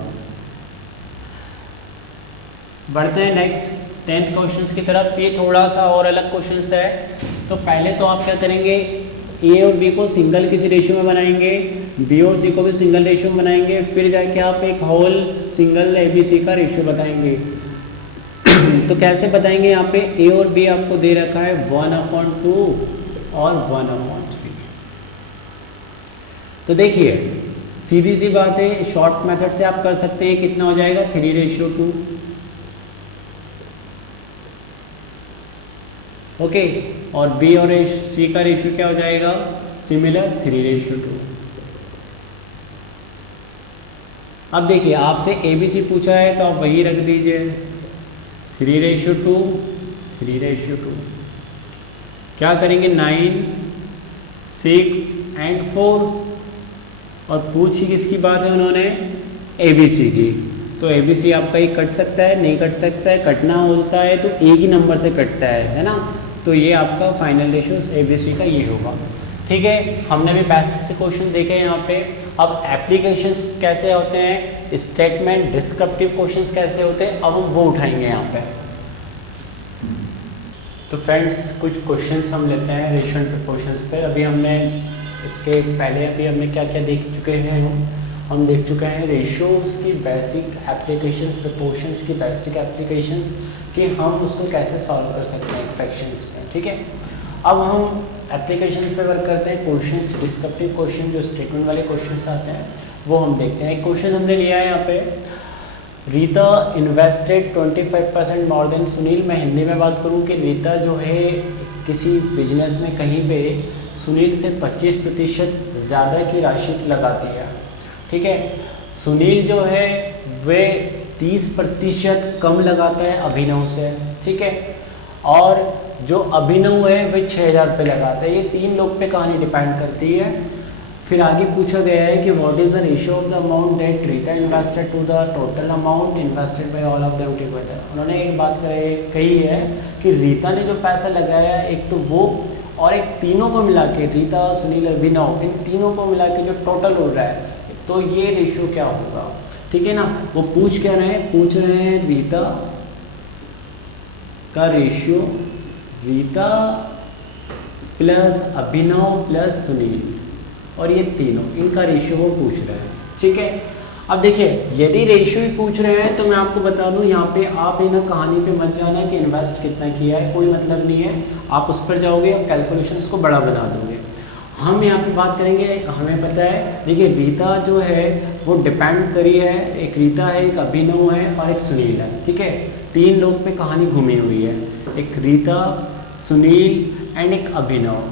बढ़ते हैं नेक्स्ट 10th क्वेश्चन की तरफ। ये थोड़ा सा और अलग क्वेश्चन है। तो पहले तो आप क्या करेंगे, A और B को सिंगल किसी रेशियो में बनाएंगे, B और C को भी सिंगल रेशियो में बनाएंगे, फिर जाके आप एक होल सिंगल ABC का रेशियो बताएंगे। तो कैसे बताएंगे, यहाँ पे A और B आपको दे रखा है 1/2 और 1/3। तो देखिए सीधी सी बात है, शॉर्ट मेथड से आप कर सकते हैं, कितना हो जाएगा 3:2। ओके, और B और C का रेशियो क्या हो जाएगा सिमिलर 3:2। अब देखिए आपसे ABC पूछा है तो आप वही रख दीजिए 3:2 3:2। क्या करेंगे 9 6 एंड 4, और पूछी किसकी बात है उन्होंने ABC की। तो ABC आपका ही कट सकता है, नहीं कट सकता है, कटना होता है तो एक ही नंबर से कटता है ना। तो ये आपका फाइनल रेशियो ABC का ये होगा। ठीक है, हमने भी बेसिक से क्वेश्चन देखे यहाँ पे। अब एप्लीकेशंस कैसे होते हैं, स्टेटमेंट डिस्क्रिप्टिव क्वेश्चंस कैसे होते हैं, अब हम वो उठाएंगे यहाँ पे। तो फ्रेंड्स कुछ क्वेश्चंस हम लेते हैं रेशियो क्वेश्चंस पे। अभी हमने इसके पहले अभी हमने क्या क्या देख चुके हैं, हम देख चुके हैं रेशियोज की बेसिक एप्लीकेशंस, प्रोपोर्शंस की बेसिक एप्लीकेशंस, कि हम उसको कैसे सॉल्व कर सकते हैं फ्रैक्शंस में। ठीक है, अब हम एप्लीकेशन पे वर्क करते हैं। क्वेश्चंस डिस्क्रिप्टिव क्वेश्चन जो स्टेटमेंट वाले क्वेश्चंस आते हैं वो हम देखते हैं। एक क्वेश्चन हमने लिया है यहाँ पे, Rita invested 25% more then Sunil. मैं हिंदी में बात करूँ कि रीता जो है किसी बिजनेस में कहीं पे सुनील से 25% ज़्यादा की राशि लगाती है। ठीक है, सुनील जो है वे 30% कम लगाता है अभिनव से, ठीक है, और जो अभिनव है वह 6,000 रुपये लगाता है। ये 3 लोग पे कहानी डिपेंड करती है। फिर आगे पूछा गया है कि what is the ratio of the amount that Rita invested to the total amount invested by all of them together. उन्होंने एक बात कही है कि रीता ने जो पैसा लगाया है, एक तो वो और एक तीनों को मिला के, रीता, सुनील, अभिनव, इन तीनों को मिला के जो टोटल हो रहा है, तो ये रेशियो क्या होगा, ठीक है ना। वो पूछ रहे हैं रीता का रेशियो, रीता प्लस अभिनव प्लस सुनील, और ये तीनों, इनका रेशियो वो पूछ रहे हैं, ठीक है। अब देखिए, यदि रेशियो ही पूछ रहे हैं तो मैं आपको बता दूं, यहाँ पे आप ना कहानी पे मत जाना कि इन्वेस्ट कितना किया है, कोई मतलब नहीं है। आप उस पर जाओगे, कैलकुलेशंस को बड़ा बना दोगे। हम यहाँ पे बात करेंगे, हमें पता है, देखिए रीता जो है वो डिपेंड करी है, एक रीता है, एक अभिनव है और एक सुनील है, ठीक है। 3 लोग पे कहानी घूमी हुई है, एक रीता, सुनील एंड एक अभिनव।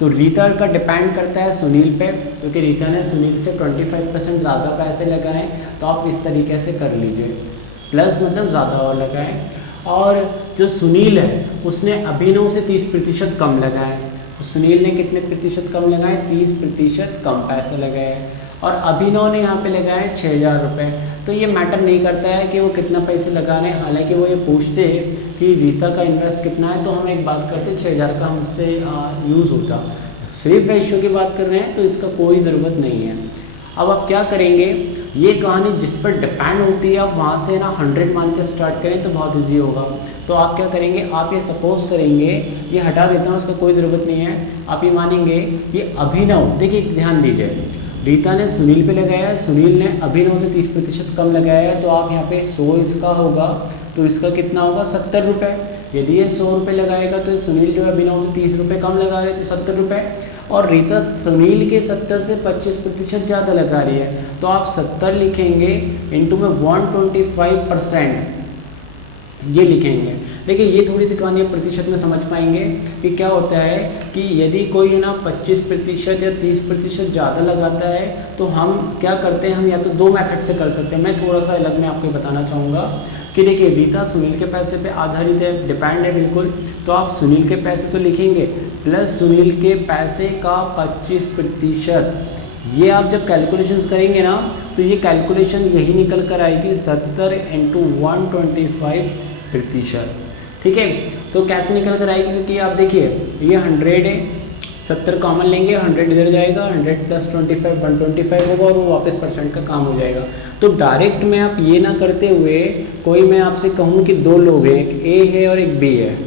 तो रीता का डिपेंड करता है सुनील पे, क्योंकि रीता ने सुनील से 25% ज़्यादा पैसे लगाए, तो आप इस तरीके से कर लीजिए, प्लस मतलब ज़्यादा और लगाएं। और जो सुनील है उसने अभिनव से 30% कम लगाए, तो सुनील ने कितने प्रतिशत कम लगाए, 30% कम पैसे लगाए, और अभिनव ने यहाँ पे लगाए 6,000 रुपये। तो ये मैटर नहीं करता है कि वो कितना पैसे लगा रहे हैं, हालांकि वो ये पूछते कि रीता का इन्वेस्ट कितना है, तो हम एक बात करते 6,000 का हमसे यूज़ होता। सिर्फ रेशियो की बात कर रहे हैं तो इसका कोई ज़रूरत नहीं है। अब आप क्या करेंगे, ये कहानी जिस पर डिपेंड होती है, आप वहाँ से ना 100 मान के स्टार्ट करें तो बहुत ईजी होगा। तो आप क्या करेंगे, आप ये सपोज करेंगे, ये हटा देता हूँ, उसका कोई ज़रूरत नहीं है। आप ये मानेंगे ये अभिनव, देखिए ध्यान दीजिए, रीता ने सुनील पे लगाया, सुनील ने अभिनव से 30% कम लगाया है, तो आप यहाँ पे 100 इसका होगा, तो इसका कितना होगा 70 रुपये। यदि ये 100 रुपये लगाएगा तो सुनील जो है अभिनव से 30 रुपये कम लगा रहे थे, 70 रुपये, और रीता सुनील के 70 से 25% ज़्यादा लगा रही है, तो आप 70 लिखेंगे इंटू में 125% ये लिखेंगे। देखिए ये थोड़ी सी कहानी प्रतिशत में समझ पाएंगे कि क्या होता है कि यदि कोई ना 25% या 30% ज़्यादा लगाता है, तो हम क्या करते हैं, हम या तो 2 मेथड से कर सकते हैं। मैं थोड़ा सा अलग में आपको बताना चाहूँगा कि देखिए रीता सुनील के पैसे पे आधारित है, डिपेंड है बिल्कुल, तो आप सुनील के पैसे तो लिखेंगे प्लस सुनील के पैसे का 25%। ये आप जब कैलकुलेशंस करेंगे ना, तो ये कैलकुलेशन यही निकल कर आएगी 70 × 125%, ठीक है। तो कैसे निकल कर आएगी, क्योंकि आप देखिए ये 100 है, 70 कॉमन लेंगे, 100 इधर जाएगा, 100 + 25 125 होगा, और वो वापस परसेंट का काम हो जाएगा। तो डायरेक्ट में आप ये ना करते हुए, कोई मैं आपसे कहूँ कि 2 लोग हैं, एक ए है और एक बी है,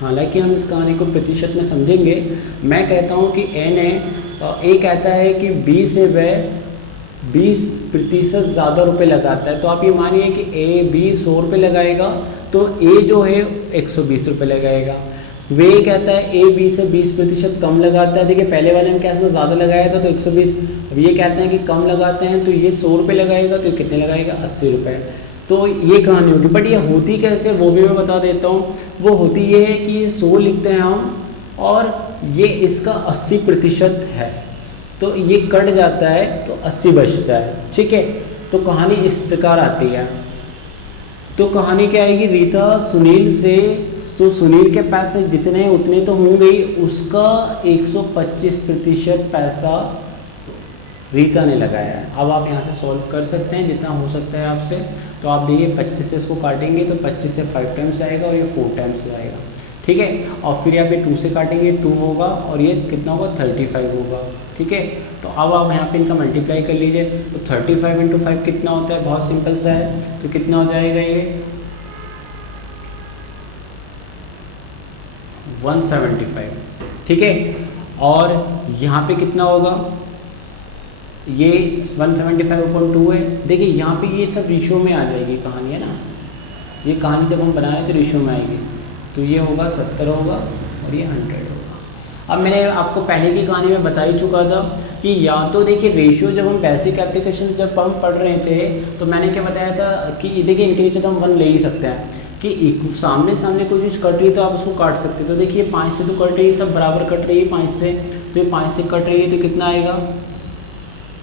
हालांकि हम इस कहानी को प्रतिशत में समझेंगे। मैं कहता हूँ कि ए ने, ए कहता है कि बी से वह 20% ज़्यादा रुपये लगाता है, तो आप ये मानिए कि ए बी 100 रुपये लगाएगा, तो ए जो है 120 रुपये लगाएगा। वे कहता है ए बी से 20% कम लगाता है, देखिए पहले वाले में कैसे ज़्यादा लगाया था तो 120, अब ये कहते हैं कि कम लगाते हैं, तो ये 100 रुपये लगाएगा, तो कितने लगाएगा 80 रुपये। तो ये कहानी होगी, बट ये होती कैसे वो भी मैं बता देता हूँ। वो होती ये है कि 100 लिखते हैं हम, और ये इसका 80% है, तो ये कट जाता है तो 80 बचता है, ठीक है। तो कहानी इस प्रकार आती है। तो कहानी क्या आएगी, रीता सुनील से, तो सुनील के पैसे जितने उतने तो होंगे ही, उसका 125% पैसा रीता ने लगाया है। अब आप यहाँ से सॉल्व कर सकते हैं जितना हो सकता है आपसे। तो आप देखिए 25 से इसको काटेंगे तो 25 से 5 टाइम्स आएगा और ये 4 टाइम्स आएगा, ठीक है। और फिर यहाँ पे 2 से काटेंगे 2 होगा, और ये कितना होगा 35 होगा, ठीक है। तो अब आप यहाँ पे इनका मल्टीप्लाई कर लीजिए, तो 35 × 5 कितना होता है, बहुत सिंपल सा है। तो कितना हो जाएगा ये 175, ठीक है। और यहाँ पे कितना होगा, ये 175/2 है। देखिए यहाँ पे ये सब रेशियो में आ जाएगी कहानी, है ना। ये कहानी जब हम बना रहे थे रेशियो में आएगी, तो ये होगा 70 होगा और ये 100 होगा। अब मैंने आपको पहले की कहानी में बता ही चुका था कि या तो देखिए रेशियो, जब हम बेसिक एप्लीकेशन जब हम पढ़ रहे थे तो मैंने क्या बताया था कि देखिए इनके नीचे तो हम 1 ले ही सकते हैं, कि सामने सामने कोई चीज़ कट रही है तो आप उसको काट सकते हैं। तो देखिए 5 से तो कट रही है, सब बराबर कट रही है 5 से, तो ये 5 से कट रही है तो कितना आएगा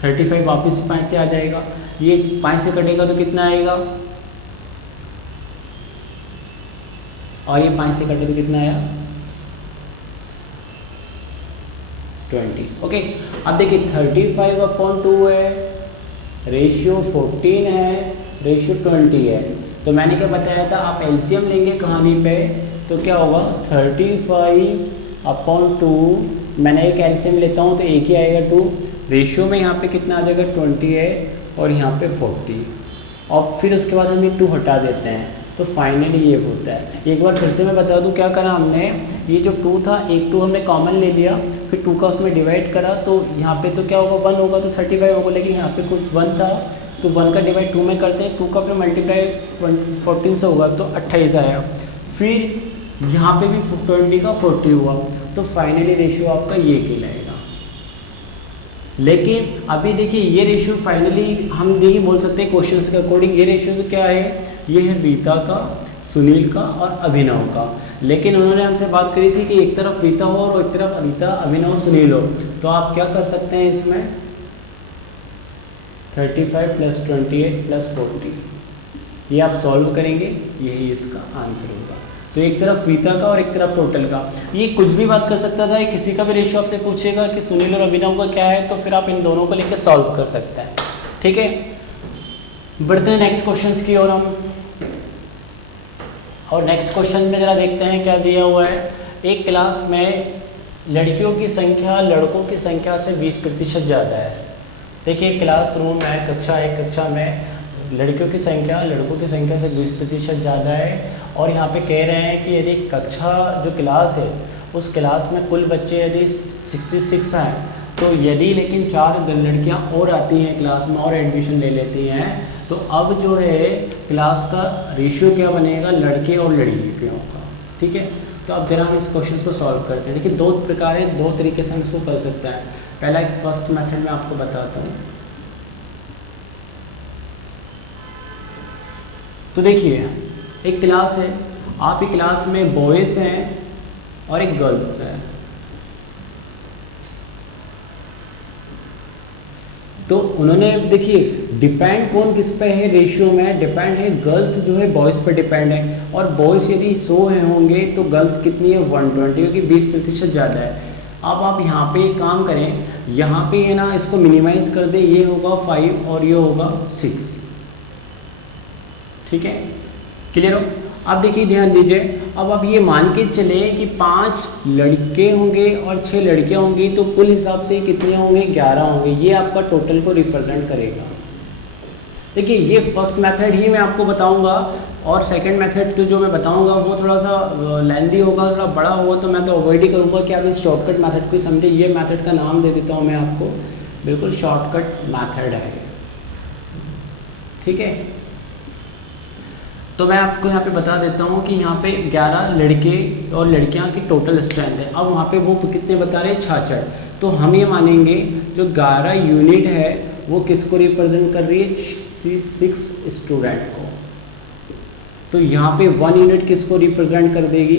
35 वापस 5 से आ जाएगा, ये 5 से कटेगा तो कितना आएगा, और ये 5 से कटे तो कितना आया 20। ओके, अब देखिए 35/2 है, रेशियो 14 है, रेशियो 20 है। तो मैंने क्या बताया था, आप एलसीएम लेंगे कहानी पे तो क्या होगा 35/2, मैंने एक एलसीएम लेता हूँ तो एक ही आएगा 2, रेशियो में यहाँ पे कितना आ जाएगा 20 है और यहाँ पे 40, और फिर उसके बाद हम ये 2 हटा देते हैं तो फाइनली ये होता है। एक बार फिर से मैं बता दूं क्या करा हमने, ये जो 2 था, एक 2 हमने कॉमन ले लिया, फिर 2 का उसमें डिवाइड करा तो यहाँ पे तो क्या होगा 1 होगा तो 35 होगा, लेकिन यहाँ पे कुछ 1 था तो 1 का डिवाइड 2 में करते हैं, 2 का फिर मल्टीप्लाई 14 से होगा तो 28 आया, फिर यहाँ पे भी 20 का 40 हुआ, तो फाइनली रेशियो आपका ये कहलाएगा। लेकिन अभी देखिए ये रेशियो फाइनली हम नहीं बोल सकते क्वेश्चन के अकॉर्डिंग, ये रेशियो तो क्या है, ये है रीता का, सुनील का और अभिनव का, लेकिन उन्होंने हमसे बात करी थी कि एक तरफ रीता हो और एक तरफ रीता, अभिनव, सुनील हो, तो आप क्या कर सकते हैं इसमें 35 + 28 + 40, ये आप सॉल्व करेंगे, यही इसका आंसर होगा। तो एक तरफ रीता का और एक तरफ टोटल का, ये कुछ भी बात कर सकता था, किसी का भी रेशियो आपसे पूछेगा कि सुनील और अभिनव का क्या है तो फिर आप इन दोनों को लेकर सॉल्व कर सकते हैं। ठीक है, बढ़ते हैं नेक्स्ट क्वेश्चंस की ओर हम, और नेक्स्ट क्वेश्चन में जरा देखते हैं क्या दिया हुआ है। एक क्लास में लड़कियों की संख्या लड़कों की संख्या से 20% ज़्यादा है। देखिए क्लासरूम है, कक्षा है, कक्षा में लड़कियों की संख्या लड़कों की संख्या से 20% ज़्यादा है, और यहाँ पे कह रहे हैं कि यदि कक्षा जो क्लास है उस क्लास में कुल बच्चे यदि 66 हैं, तो यदि लेकिन 4 लड़कियाँ और आती हैं क्लास में और एडमिशन ले लेती हैं, तो अब जो है क्लास का रेशियो क्या बनेगा लड़के और लड़कियों का। ठीक है, तो अब जरा हम इस क्वेश्चन को सॉल्व करते हैं। देखिए 2 प्रकार है, 2 तरीके से हम इसको कर सकते हैं। पहला एक फर्स्ट मेथड में आपको बताता हूँ। तो देखिए एक क्लास है, आपकी क्लास में बॉयज़ हैं और एक गर्ल्स है, तो उन्होंने देखिए डिपेंड कौन किस पे है रेशियो में, डिपेंड है गर्ल्स जो है बॉयज़ पे डिपेंड है, और बॉयज़ यदि 100 हैं होंगे तो गर्ल्स कितनी है 120, क्योंकि 20% ज़्यादा है। अब आप यहाँ पे एक काम करें, यहाँ पे है ना इसको मिनिमाइज कर दें, ये होगा 5 और ये होगा 6। ठीक है, क्लियर हो। अब देखिए ध्यान दीजिए, अब आप ये मान के चले कि 5 लड़के होंगे और 6 लड़कियां होंगी, तो कुल हिसाब से कितने होंगे 11 होंगे, ये आपका टोटल को रिप्रेजेंट करेगा। देखिए ये फर्स्ट मेथड ही मैं आपको बताऊंगा, और सेकंड मेथड तो जो मैं बताऊंगा वो थोड़ा सा लेंदी होगा, थोड़ा बड़ा होगा, तो मैं तो अवॉइड ही करूंगा कि आप इस शॉर्टकट मेथड को समझे। ये मेथड का नाम दे देता हूँ मैं आपको, बिल्कुल शॉर्टकट मेथड है। ठीक है, तो मैं आपको यहाँ पे बता देता हूँ कि यहाँ पे 11 लड़के और लड़कियाँ की टोटल स्ट्रेंथ है। अब वहाँ पे वो कितने बता रहे हैं 66, तो हम ये मानेंगे जो 11 यूनिट है वो किसको रिप्रेजेंट कर रही है 6 स्टूडेंट को। तो यहाँ पे 1 यूनिट किसको रिप्रेजेंट कर देगी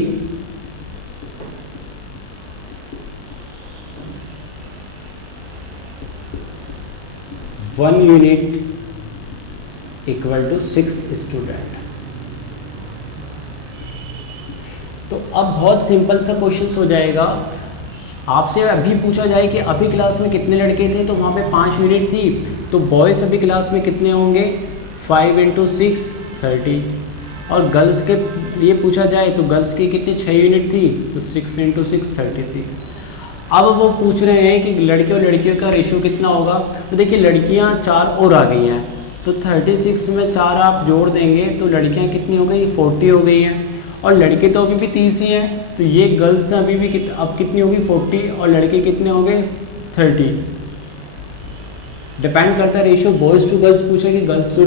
1 यूनिट इक्वल टू 6 स्टूडेंट। तो अब बहुत सिंपल सा क्वेश्चन हो जाएगा। आपसे अभी पूछा जाए कि अभी क्लास में कितने लड़के थे, तो वहाँ पे 5 यूनिट थी, तो बॉयज़ अभी क्लास में कितने होंगे 5 × 6 30, और गर्ल्स के लिए पूछा जाए तो गर्ल्स की कितनी 6 यूनिट थी, तो 6 × 6 36। अब वो पूछ रहे हैं कि लड़के और लड़कियों का रेशियो कितना होगा, तो देखिए लड़कियाँ 4 और आ गई हैं, तो 36 में 4 आप जोड़ देंगे तो लड़कियाँ कितनी हो गई 40 हो गई हैं, और लड़के तो अभी भी 30 ही हैं, तो ये गर्ल्स अभी भी अब कितनी होगी 40, और लड़के कितने हो गए 30। डिपेंड करता है रेशियो बॉयज़ टू गर्ल्स पूछा कि गर्ल्स टू,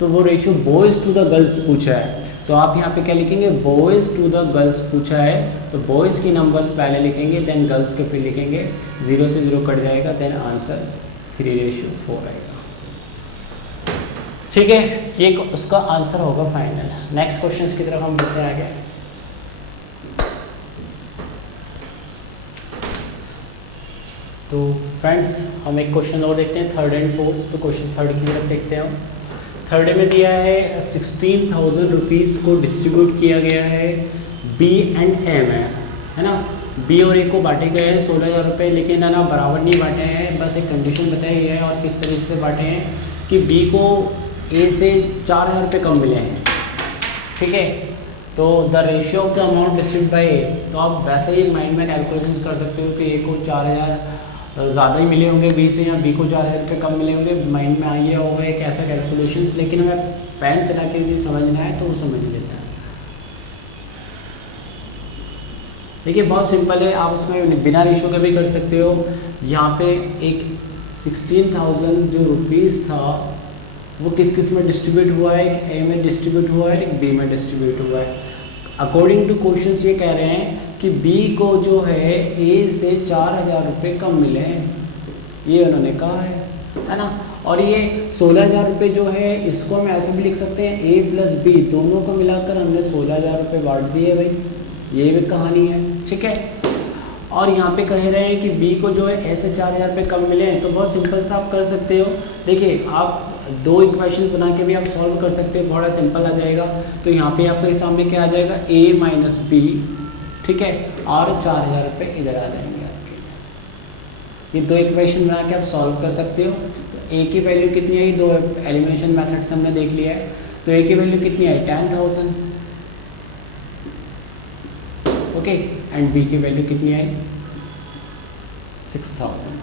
तो वो ratio boys to the girls पूछा है, तो आप यहाँ पे क्या लिखेंगे बॉयज़ टू द गर्ल्स पूछा है, तो बॉयज़ की नंबर्स पहले लिखेंगे, देन गर्ल्स के फिर लिखेंगे, 0 से 0 कट जाएगा, देन आंसर 3:4 आएगा। ठीक है, ये उसका आंसर होगा फाइनल। नेक्स्ट क्वेश्चंस की तरफ हम बढ़ते हैं आगे। तो फ्रेंड्स हम एक क्वेश्चन और देखते हैं, थर्ड एंड फोर्थ। तो क्वेश्चन थर्ड की तरफ देखते हैं हम। थर्ड में दिया है 16,000 रुपीज़ को डिस्ट्रीब्यूट किया गया है बी एंड ए में, है ना। बी और ए को बांटे गए हैं 16,000 रुपये, लेकिन है ना बराबर नहीं बांटे हैं, बस एक कंडीशन बताई है। और किस तरीके से बांटे हैं कि बी को ए से 4,000 रुपये कम मिले हैं, ठीक है। तो the ratio of the amount distribute by A, तो आप वैसे ही माइंड में कैलकुलेशन कर सकते हो कि ए को 4,000 ज़्यादा ही मिले होंगे बी से, या बी को 4,000 रुपये कम मिले होंगे। माइंड में आइए होगा एक ऐसा कैलकुलेशन, लेकिन हमें पेन चला के यदि समझना है तो वो समझ लेता है। देखिए बहुत सिंपल है, आप उसमें बिना रेशियो के भी कर सकते हो। यहाँ पे एक 16,000 जो रुपीज़ था वो किस किस में डिस्ट्रीब्यूट हुआ है, एक ए में डिस्ट्रीब्यूट हुआ है, एक बी में डिस्ट्रीब्यूट हुआ है। अकॉर्डिंग टू क्वेश्चंस ये कह रहे हैं कि बी को जो है ए से 4,000 रुपये कम मिले हैं, ये उन्होंने कहा है ना। और ये 16,000 रुपये जो है इसको हम ऐसे भी लिख सकते हैं, ए प्लस बी दोनों को मिलाकर हमने 16,000 रुपये बांट दिए भाई, ये भी कहानी है, ठीक है। और यहाँ पे कह रहे हैं कि बी को जो है ए से 4,000 रुपये कम मिले हैं, तो बहुत सिंपल सा आप कर सकते हो। देखिए आप दो इक्वेशन बना के भी आप सॉल्व कर सकते हो, बड़ा सिंपल आ जाएगा। तो यहाँ पे आपके सामने क्या आ जाएगा, ए माइनस बी, ठीक है, और 4,000 रुपये इधर आ जाएंगे आपके। ये दो इक्वेशन बना के आप सॉल्व कर सकते हो। तो ए की वैल्यू कितनी आई, दो एलिमिनेशन मेथड से हमने देख लिया है। तो ए की वैल्यू कितनी आई 10,000, ओके, एंड बी की वैल्यू कितनी आई 6,000,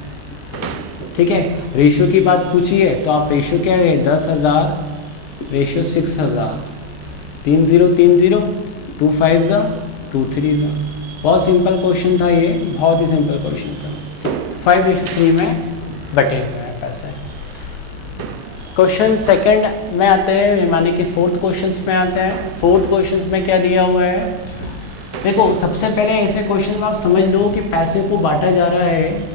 ठीक है। रेशियो की बात पूछी है तो आप रेशियो क्या है 10,000 रेशियो 6,000, 3 0 3 0, 2 5 जा 2 3 जा। बहुत सिंपल क्वेश्चन था ये, बहुत ही सिंपल क्वेश्चन था। 5:3 में बटे हुए हैं पैसे। क्वेश्चन सेकंड में आते हैं, माने कि फोर्थ क्वेश्चन में आते हैं। फोर्थ क्वेश्चन में क्या दिया हुआ है, देखो सबसे पहले ऐसे क्वेश्चन में आप समझ लो कि पैसे को बांटा जा रहा है,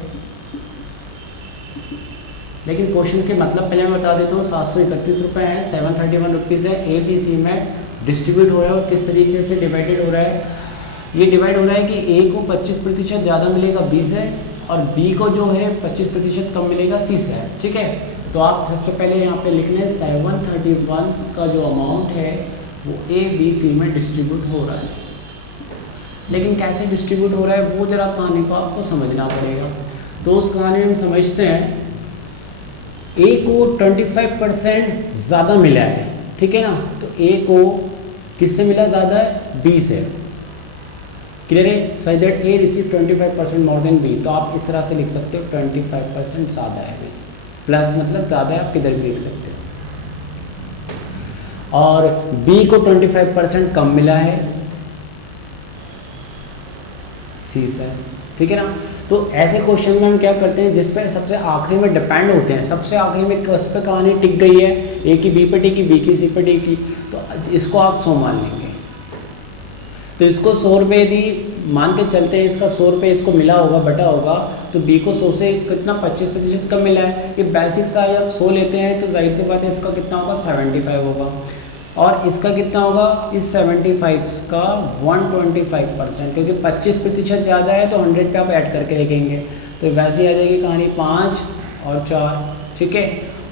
लेकिन क्वेश्चन के मतलब पहले मैं बता देता हूँ। 731 रुपये है, 731 रुपीज़ है, ए बी सी में डिस्ट्रीब्यूट हो रहा है। और किस तरीके से डिवाइडेड हो रहा है, ये डिवाइड हो रहा है कि ए को 25% ज़्यादा मिलेगा बी से, और बी को जो है 25% कम मिलेगा सी से, ठीक है। तो आप सबसे पहले यहाँ पे लिख लें 731 का जो अमाउंट है वो ए बी सी में डिस्ट्रीब्यूट हो रहा है। लेकिन कैसे डिस्ट्रीब्यूट हो रहा है वो जरा कहानी को आपको समझना पड़ेगा। तो उस कहानी में हम समझते हैं, ए को 25% ज़्यादा मिला है, ठीक है ना। तो ए को किससे मिला ज़्यादा है, बी से, क्लियर है। So that A receive 25% more than B. तो आप इस तरह से लिख सकते हो 25% ज़्यादा है, प्लस मतलब ज़्यादा है, आप किधर भी लिख सकते हो। और बी को 25% कम मिला है सी से, ठीक है ना। तो ऐसे क्वेश्चन में हम क्या करते हैं, जिस पे सबसे आखिरी में डिपेंड होते हैं, सबसे आखिरी में किस पे कहानी टिक गई है, ए की बी पे टिकी, बी की सी पे टिकी, तो इसको आप 100 मान लेंगे। तो इसको 100 रुपये यदि मान के चलते हैं, इसका 100 रुपये इसको मिला होगा, बटा होगा, तो बी को 100 से कितना 25% कम मिला है। ये बेसिक सा आप 100 लेते हैं तो जाहिर सी बात है इसका कितना होगा 75 होगा, और इसका कितना होगा, इस 75 का 125%, क्योंकि 25% ज़्यादा है तो 100 पे आप ऐड करके लिखेंगे। तो वैसे ही आ जाएगी कहानी 5 और 4, ठीक है।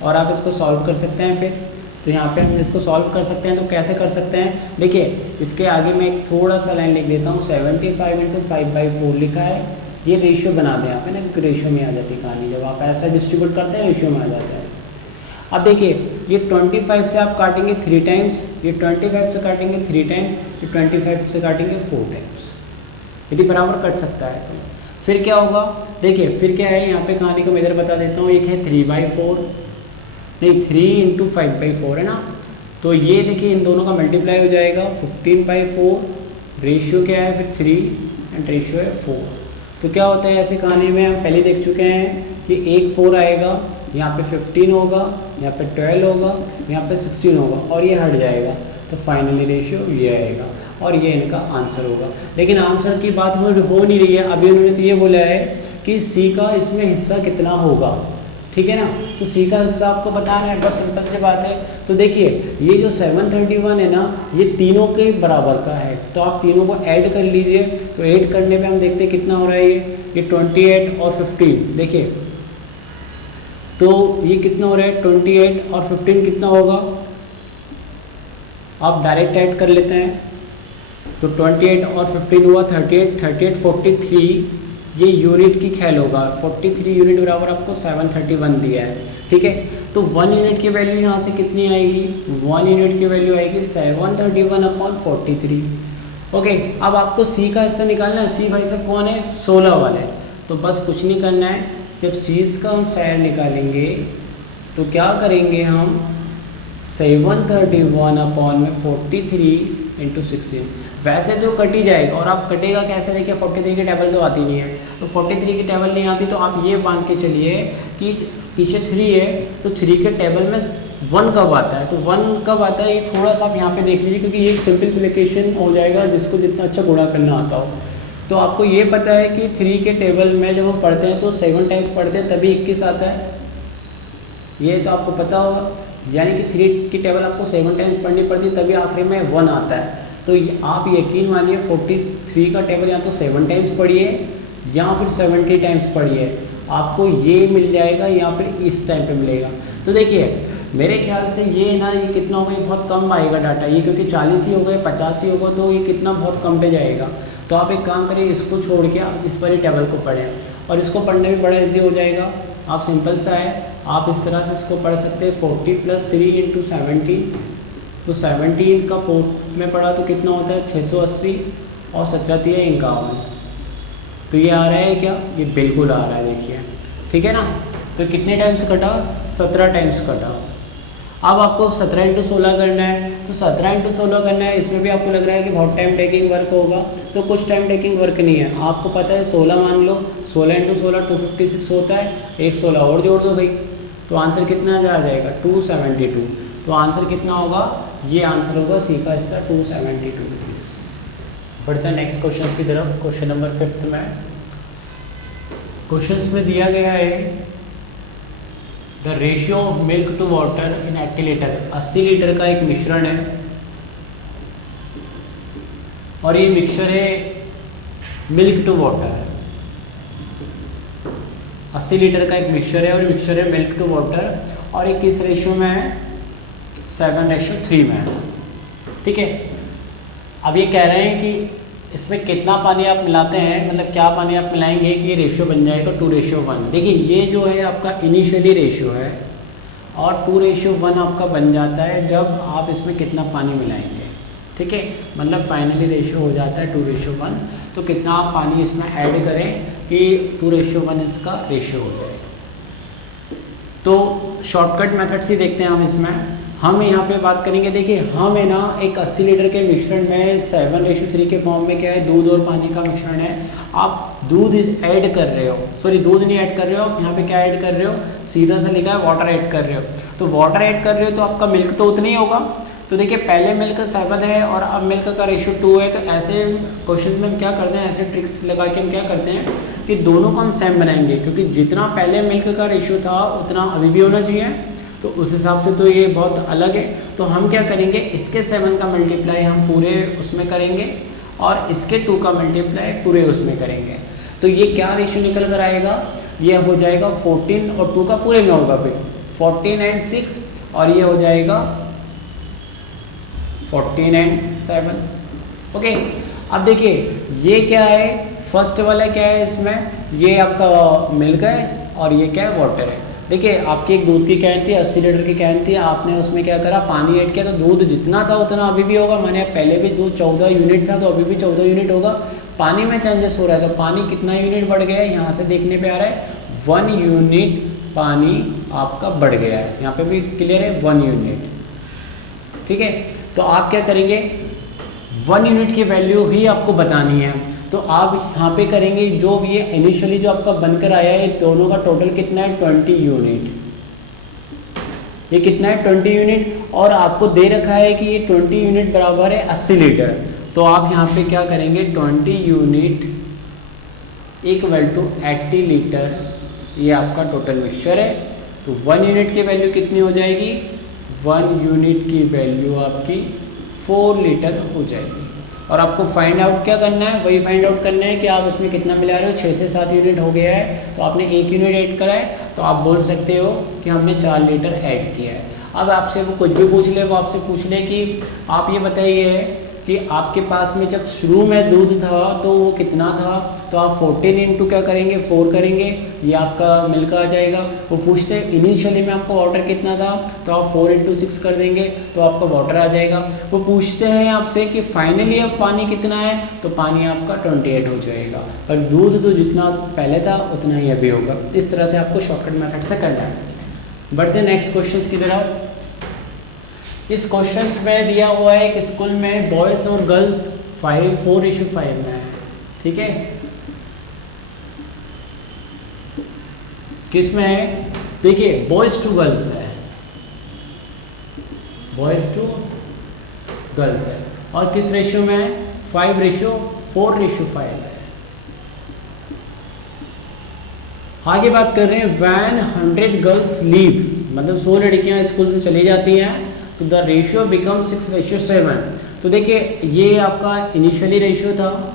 और आप इसको सॉल्व कर सकते हैं फिर। तो यहाँ पे हम इसको सॉल्व कर सकते हैं, तो कैसे कर सकते हैं, देखिए इसके आगे मैं एक थोड़ा सा लाइन लिख देता हूँ। 75 × 5/4 लिखा है, ये रेशियो बना दें यहाँ पे ना, क्योंकि रेशियो में आ जाती है कहानी, जब आप ऐसा डिस्ट्रीब्यूट करते हैं रेशियो में आ जाता है। अब देखिए ये 25 से आप काटेंगे 3 टाइम्स, ये 25 से काटेंगे 3 टाइम्स, ये 25 से काटेंगे 4 टाइम्स, यदि बराबर कट सकता है तो फिर क्या होगा, देखिए फिर क्या है यहाँ पे कहानी को मैं इधर बता देता हूँ। एक है 3/4, नहीं 3 × 5/4 है ना। तो ये देखिए इन दोनों का मल्टीप्लाई हो जाएगा 15/4, रेशियो क्या है फिर 3 एंड रेशियो है 4। तो क्या होता है ऐसे कहानी में, हम पहले देख चुके हैं कि एक 4 आएगा, यहाँ पे 15 होगा, यहाँ पे 12 होगा, यहाँ पे 16 होगा, और ये हट जाएगा। तो फाइनली रेशियो ये आएगा, और ये इनका आंसर होगा। लेकिन आंसर की बात हो नहीं रही है, अभी उन्होंने तो ये बोला है कि सी का इसमें हिस्सा कितना होगा, ठीक है ना। तो सी का हिस्सा आपको बताना है, बस सिंपल सी बात है। तो देखिए ये जो 731 है ना, ये तीनों के बराबर का है, तो आप तीनों को ऐड कर लीजिए। तो ऐड करने पे हम देखते हैं कितना हो रहा है, ये 28 और 15, देखिए तो ये कितना हो रहा है 28 और 15 कितना होगा, आप डायरेक्ट ऐड कर लेते हैं। तो 28 और 15 हुआ 38, 38 43 ये यूनिट की खेल होगा, 43 यूनिट बराबर आपको 731 दिया है, ठीक है। तो 1 यूनिट की वैल्यू यहाँ से कितनी आएगी, 1 यूनिट की वैल्यू आएगी 731/43। ओके, अब आपको सी का हिस्सा निकालना है। सी भाई साहब कौन है, 16 वाले। तो बस कुछ नहीं करना है, सिर्फ सीज का हम साइड निकालेंगे। तो क्या करेंगे हम, 731/43 × 16, वैसे तो कट ही जाएगा। और आप कटेगा कैसे, देखिए 43 की टेबल तो आती नहीं है, तो 43 की टेबल नहीं आती तो आप ये मान के चलिए कि पीछे 3 है, तो 3 के टेबल में 1 कब आता है, तो 1 कब आता है ये थोड़ा सा आप यहाँ पे देख लीजिए, क्योंकि ये एक सिंपलीफिकेशन हो जाएगा जिसको जितना अच्छा गुणा करना आता हो। तो आपको ये पता है कि 3 के टेबल में जब हम पढ़ते हैं तो 7 टाइम्स पढ़ते हैं तभी 21 आता है, ये तो आपको पता होगा। यानी कि 3 की टेबल आपको 7 टाइम्स पढ़नी पड़ती है तभी आखिरी में 1 आता है। तो आप यकीन मानिए 43 का टेबल या तो 7 टाइम्स पढ़िए या फिर 70 टाइम्स पढ़िए, आपको ये मिल जाएगा या फिर इस टाइम पे मिलेगा। तो देखिए मेरे ख्याल से ये ना, ये कितना होगा, ये बहुत कम आएगा डाटा ये, क्योंकि 40 ही हो गए 50 ही होगा तो ये कितना बहुत कम पे जाएगा। तो आप एक काम करिए, इसको छोड़ के आप इस वाली टेबल को पढ़ें, और इसको पढ़ने में बड़ा ईजी हो जाएगा। आप सिंपल सा है, आप इस तरह से इसको पढ़ सकते हैं 40 + 3 × 70। तो 17 का 4 में पढ़ा तो कितना होता है 680 और 17 × 51। तो ये आ रहा है क्या, ये बिल्कुल आ रहा है, देखिए ठीक है ना। तो कितने टाइम्स कटा, 17 टाइम्स कटा। अब आपको 17 × 16 करना है, तो 17 × 16 करना है, इसमें भी आपको लग रहा है कि बहुत टाइम टेकिंग वर्क होगा, तो कुछ टाइम टेकिंग वर्क नहीं है। आपको पता है 16 मान लो, 16 × 16 256 होता है, एक 16 और जोड़ दो भाई, तो आंसर कितना आ जाएगा 272। तो आंसर कितना होगा, ये आंसर होगा सी का हिस्सा 272। बढ़ते हैं नेक्स्ट क्वेश्चन की तरफ। क्वेश्चन नंबर 5 में क्वेश्चन में दिया गया है the ratio of milk to water in 80 litre. 80 litre का एक मिश्रण है और ये मिक्सचर है मिल्क टू वाटर। 80 लीटर का एक मिक्सचर है और मिक्सचर है मिल्क टू वाटर, और ये किस रेशियो में है, 7:3 में है, ठीक है। अब ये कह रहे हैं कि इसमें कितना पानी आप मिलाते हैं, मतलब क्या पानी आप मिलाएंगे कि ये रेशियो बन जाएगा 2:1। देखिए ये जो है आपका इनिशियली रेशियो है और 2:1 आपका बन जाता है जब आप इसमें कितना पानी मिलाएंगे, ठीक है। मतलब फाइनली रेशियो हो जाता है 2:1। तो कितना आप पानी इसमें ऐड करें कि 2:1 इसका रेशियो हो जाए। तो शॉर्टकट मेथड से देखते हैं हम इसमें। हम यहाँ पे बात करेंगे, देखिए हम है ना एक 80 लीटर के मिश्रण में 7:3 के फॉर्म में क्या है, दूध और पानी का मिश्रण है। आप दूध ऐड कर रहे हो, सॉरी दूध नहीं ऐड कर रहे हो, आप यहाँ पे क्या ऐड कर रहे हो, सीधा सा लिखा है वाटर ऐड कर रहे हो। तो वाटर ऐड कर रहे हो तो आपका मिल्क तो उतना ही होगा। तो देखिए पहले मिल्क 7 है और अब मिल्क का रेशियो 2 है। तो ऐसे क्वेश्चन में हम क्या करते हैं, ऐसे ट्रिक्स लगा के हम क्या करते हैं कि दोनों को हम सेम बनाएंगे, क्योंकि जितना पहले मिल्क का रेशियो था उतना अभी भी होना चाहिए। तो उस हिसाब से तो ये बहुत अलग है। तो हम क्या करेंगे, इसके 7 का मल्टीप्लाई हम पूरे उसमें करेंगे और इसके 2 का मल्टीप्लाई पूरे उसमें करेंगे। तो ये क्या रेशियो निकल कर आएगा, ये हो जाएगा 14 और 2 का पूरे में होगा फिर 14 और 6, और ये हो जाएगा 14 और 7। ओके, अब देखिए ये क्या है, फर्स्ट वाला क्या है, इसमें ये आपका मिल्क है और ये क्या है, वाटर है। देखिए आपकी एक दूध की कैन थी, 80 लीटर की कैन थी, आपने उसमें क्या करा, पानी ऐड किया, तो दूध जितना था उतना अभी भी होगा। मैंने पहले भी दूध 14 यूनिट था तो अभी भी 14 यूनिट होगा। पानी में चेंजेस हो रहा है, तो पानी कितना यूनिट बढ़ गया है, यहाँ से देखने पे आ रहा है 1 यूनिट पानी आपका बढ़ गया है। यहाँ पे भी क्लियर है 1 यूनिट, ठीक है। तो आप क्या करेंगे, 1 यूनिट की वैल्यू ही आपको बतानी है। तो आप यहाँ पे करेंगे, जो ये इनिशियली जो आपका बनकर आया है दोनों का टोटल कितना है 20 यूनिट। ये कितना है 20 यूनिट, और आपको दे रखा है कि ये 20 यूनिट बराबर है 80 लीटर। तो आप यहाँ पे क्या करेंगे, 20 यूनिट इक्वल टू 80 लीटर, ये आपका टोटल मिक्सचर है। तो 1 यूनिट की वैल्यू कितनी हो जाएगी, 1 यूनिट की वैल्यू आपकी 4 लीटर हो जाएगी। और आपको फाइंड आउट क्या करना है, वही फाइंड आउट करना है कि आप इसमें कितना मिला रहे हो, 6 से 7 यूनिट हो गया है, तो आपने 1 यूनिट ऐड करा है, तो आप बोल सकते हो कि हमने 4 लीटर ऐड किया है। अब आपसे वो कुछ भी पूछ ले, वो आपसे पूछ ले कि आप ये बताइए कि आपके पास में जब शुरू में दूध था तो वो कितना था, तो आप 14 इंटू क्या करेंगे, 4 करेंगे, ये आपका मिल्क आ जाएगा। वो पूछते हैं इनिशियली में आपका वाटर कितना था, तो आप 4 इंटू 6 कर देंगे तो आपका वाटर आ जाएगा। वो पूछते हैं आपसे कि फाइनली अब पानी कितना है, तो पानी आपका 28 हो जाएगा, और दूध तो जितना पहले था उतना ही अभी होगा। इस तरह से आपको शॉर्टकट मेथड से करना है। बढ़ते नेक्स्ट क्वेश्चन की तरफ। इस क्वेश्चन में दिया हुआ है कि स्कूल में बॉयज़ और गर्ल्स 4:5 में है, ठीक है। किस में है, देखिए बॉयज़ टू गर्ल्स है, बॉयज़ टू गर्ल्स है, और किस रेशियो में है, 5:4:5 है। आगे बात कर रहे हैं व्हेन 100 गर्ल्स लीव, मतलब 100 लड़कियां स्कूल से चली जाती हैं, तो द रेशियो बिकम 6:7। तो देखिए ये आपका इनिशियली रेशियो था,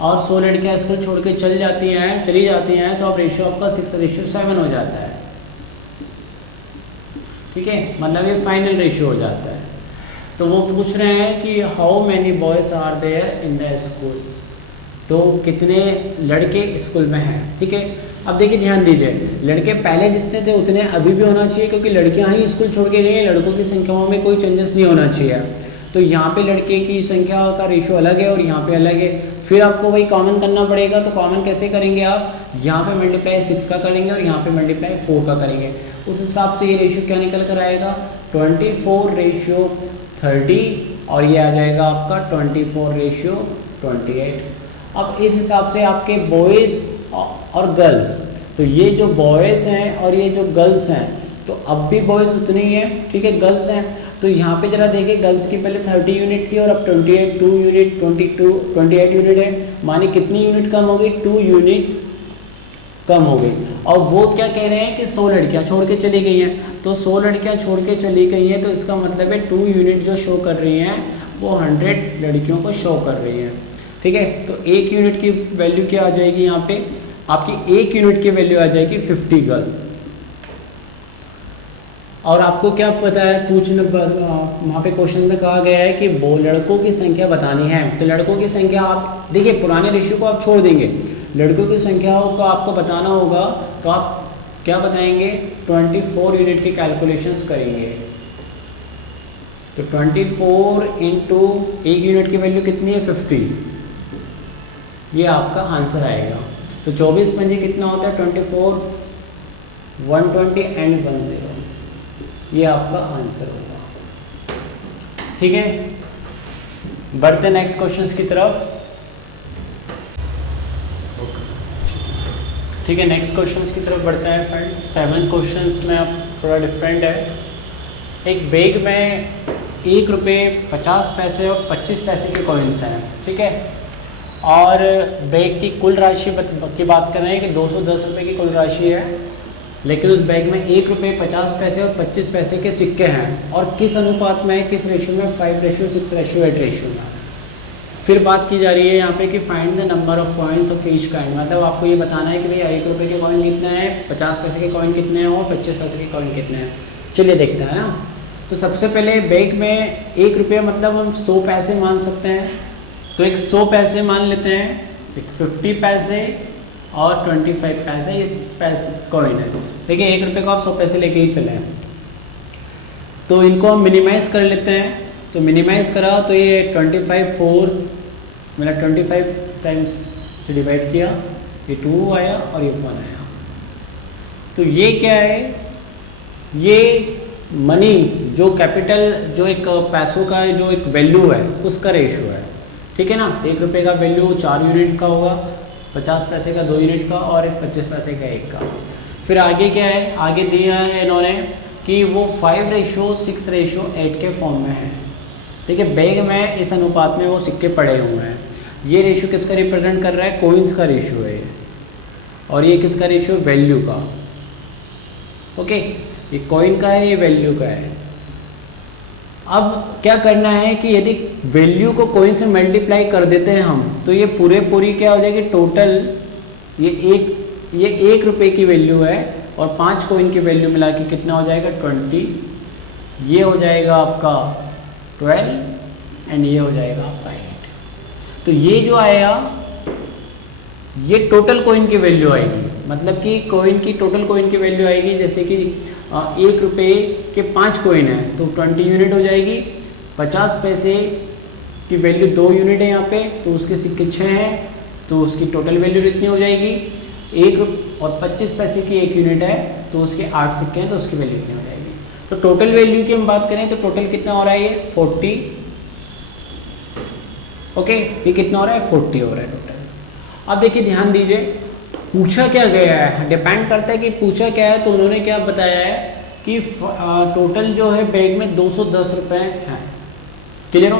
और 100 लड़कियां स्कूल छोड़ के चली जाती हैं, तो अब रेशियो आपका 6:7 हो जाता है, ठीक है, मतलब ये फाइनल रेशियो हो जाता है। तो वो पूछ रहे हैं कि how many boys are there in the school, तो कितने लड़के स्कूल में हैं, ठीक है। अब देखिए ध्यान दीजिए, लड़के पहले जितने थे उतने अभी भी होना चाहिए, क्योंकि लड़कियां ही स्कूल छोड़ के गई हैं, लड़कों की संख्याओं में कोई चेंजेस नहीं होना चाहिए। तो यहाँ पे लड़के की संख्या का रेशियो अलग है और यहाँ पे अलग है। फिर आपको वही कॉमन करना पड़ेगा, तो कॉमन कैसे करेंगे आप, यहाँ पे मल्टीप्लाई 6 का करेंगे और यहाँ पे मल्टीप्लाई 4 का करेंगे। उस हिसाब से ये रेशियो क्या निकल कर आएगा, 24:30, और ये आ जाएगा आपका 24:28। अब इस हिसाब से आपके बॉयज़ और गर्ल्स, तो ये जो बॉयज़ हैं और ये जो गर्ल्स हैं, तो अब भी बॉयज़ उतने ही हैं, ठीक है, गर्ल्स हैं। तो यहाँ पे जरा देखिए, गर्ल्स की पहले 30 यूनिट थी और अब 28 यूनिट है, माने कितनी यूनिट कम हो गई, 2 यूनिट कम हो गई। और वो क्या कह रहे हैं कि 100 लड़कियाँ छोड़ के चली गई हैं, तो 100 लड़कियाँ छोड़ के चली गई हैं, तो इसका मतलब है 2 यूनिट जो शो कर रही हैं वो 100 लड़कियों को शो कर रही हैं, ठीक है। तो 1 यूनिट की वैल्यू क्या आ जाएगी, यहाँ पे आपकी 1 यूनिट की वैल्यू आ जाएगी 50 गर्ल। और आपको क्या पता है, पूछने वहाँ पे क्वेश्चन में कहा गया है कि वो लड़कों की संख्या बतानी है। तो लड़कों की संख्या आप देखिए, पुराने रेशियो को आप छोड़ देंगे, लड़कों की संख्याओं को आपको बताना होगा, तो आप क्या बताएंगे, 24 यूनिट की कैलकुलेशंस करेंगे। तो 24 इंटू 1 यूनिट की वैल्यू कितनी है, 50, ये आपका आंसर आएगा। तो 24 पंजे कितना होता है, 24, 120 एंड 10, ये आपका आंसर होगा, ठीक है। बढ़ते नेक्स्ट क्वेश्चंस की तरफ, ठीक है। नेक्स्ट क्वेश्चंस की तरफ बढ़ते हैं फ्रेंड्स। 7 क्वेश्चंस में अब थोड़ा डिफरेंट है। एक बैग में 1 रुपये 50 पैसे और 25 पैसे के कॉइन्स हैं, ठीक है। और बैग की कुल राशि की बात कर रहे हैं कि 210 रुपये की कुल राशि है, लेकिन उस बैग में 1 रुपये 50 पैसे और 25 पैसे के सिक्के हैं, और किस अनुपात में है, किस रेशियो में, 5:6:8 रेशियो में। फिर बात की जा रही है यहाँ पे कि find the number of coins of each kind, मतलब आपको ये बताना है कि भैया 1 रुपये के कॉइन कितने हैं, 50 पैसे के कॉइन कितने हैं और 25 पैसे के कॉइन कितने हैं। चलिए देखते हैं ना। तो सबसे पहले बैग में 1 रुपया मतलब हम 100 पैसे मान सकते हैं, तो एक 100 पैसे मान लेते हैं, एक 50 पैसे और 25 पैसे इस पैसे कॉइन है। देखिए 1 रुपये को आप 100 पैसे लेके ही चले हैं, तो इनको हम मिनिमाइज़ कर लेते हैं। तो मिनिमाइज़ करा तो ये 25 4 मतलब 25 टाइम्स से डिवाइड किया, ये 2 आया और ये 1 आया। तो ये क्या है, ये मनी जो कैपिटल, जो एक पैसों का जो एक वैल्यू है उसका रेशियो है, ठीक है ना। 1 रुपये का वैल्यू 4 यूनिट का होगा, 50 पैसे का 2 यूनिट का और 25 पैसे का 1 का। फिर आगे क्या है, आगे दिया है इन्होंने कि वो 5:6:8 के फॉर्म में है, ठीक है। बैग में इस अनुपात में वो सिक्के पड़े हुए हैं। ये रेशियो किसका रिप्रेजेंट कर रहा है, कॉइन्स का रेशियो है, और ये किसका रेशियो, वैल्यू का, ओके। ये कॉइन का है, ये वैल्यू का है, अब क्या करना है कि यदि वैल्यू को कोइन से मल्टीप्लाई कर देते हैं हम, तो ये पूरी क्या हो जाएगी टोटल, ये एक रुपये की वैल्यू है और 5 कोइन की वैल्यू मिला के कितना हो जाएगा 20, ये हो जाएगा आपका 12 एंड ये हो जाएगा आपका 8। तो ये जो आया ये टोटल कोइन की वैल्यू आएगी, मतलब कि कोइन की टोटल कोइन की वैल्यू आएगी, जैसे कि 1 रुपये के 5 कोइन है तो 20 यूनिट हो जाएगी। 50 पैसे की वैल्यू 2 यूनिट है यहाँ पे, तो उसके सिक्के 6 हैं तो उसकी टोटल वैल्यू इतनी हो जाएगी। 1 और 25 पैसे की 1 यूनिट है तो उसके 8 सिक्के हैं तो उसकी वैल्यू इतनी हो जाएगी। तो टोटल वैल्यू की हम बात करें तो टोटल कितना हो रहा है ये 40, ओके, ये कितना हो रहा है 40 हो रहा है टोटल। अब देखिए ध्यान दीजिए पूछा क्या गया है, डिपेंड करता है कि पूछा क्या है। तो उन्होंने क्या बताया है कि टोटल जो है बैग में 210 रुपये हैं, क्लियर हो।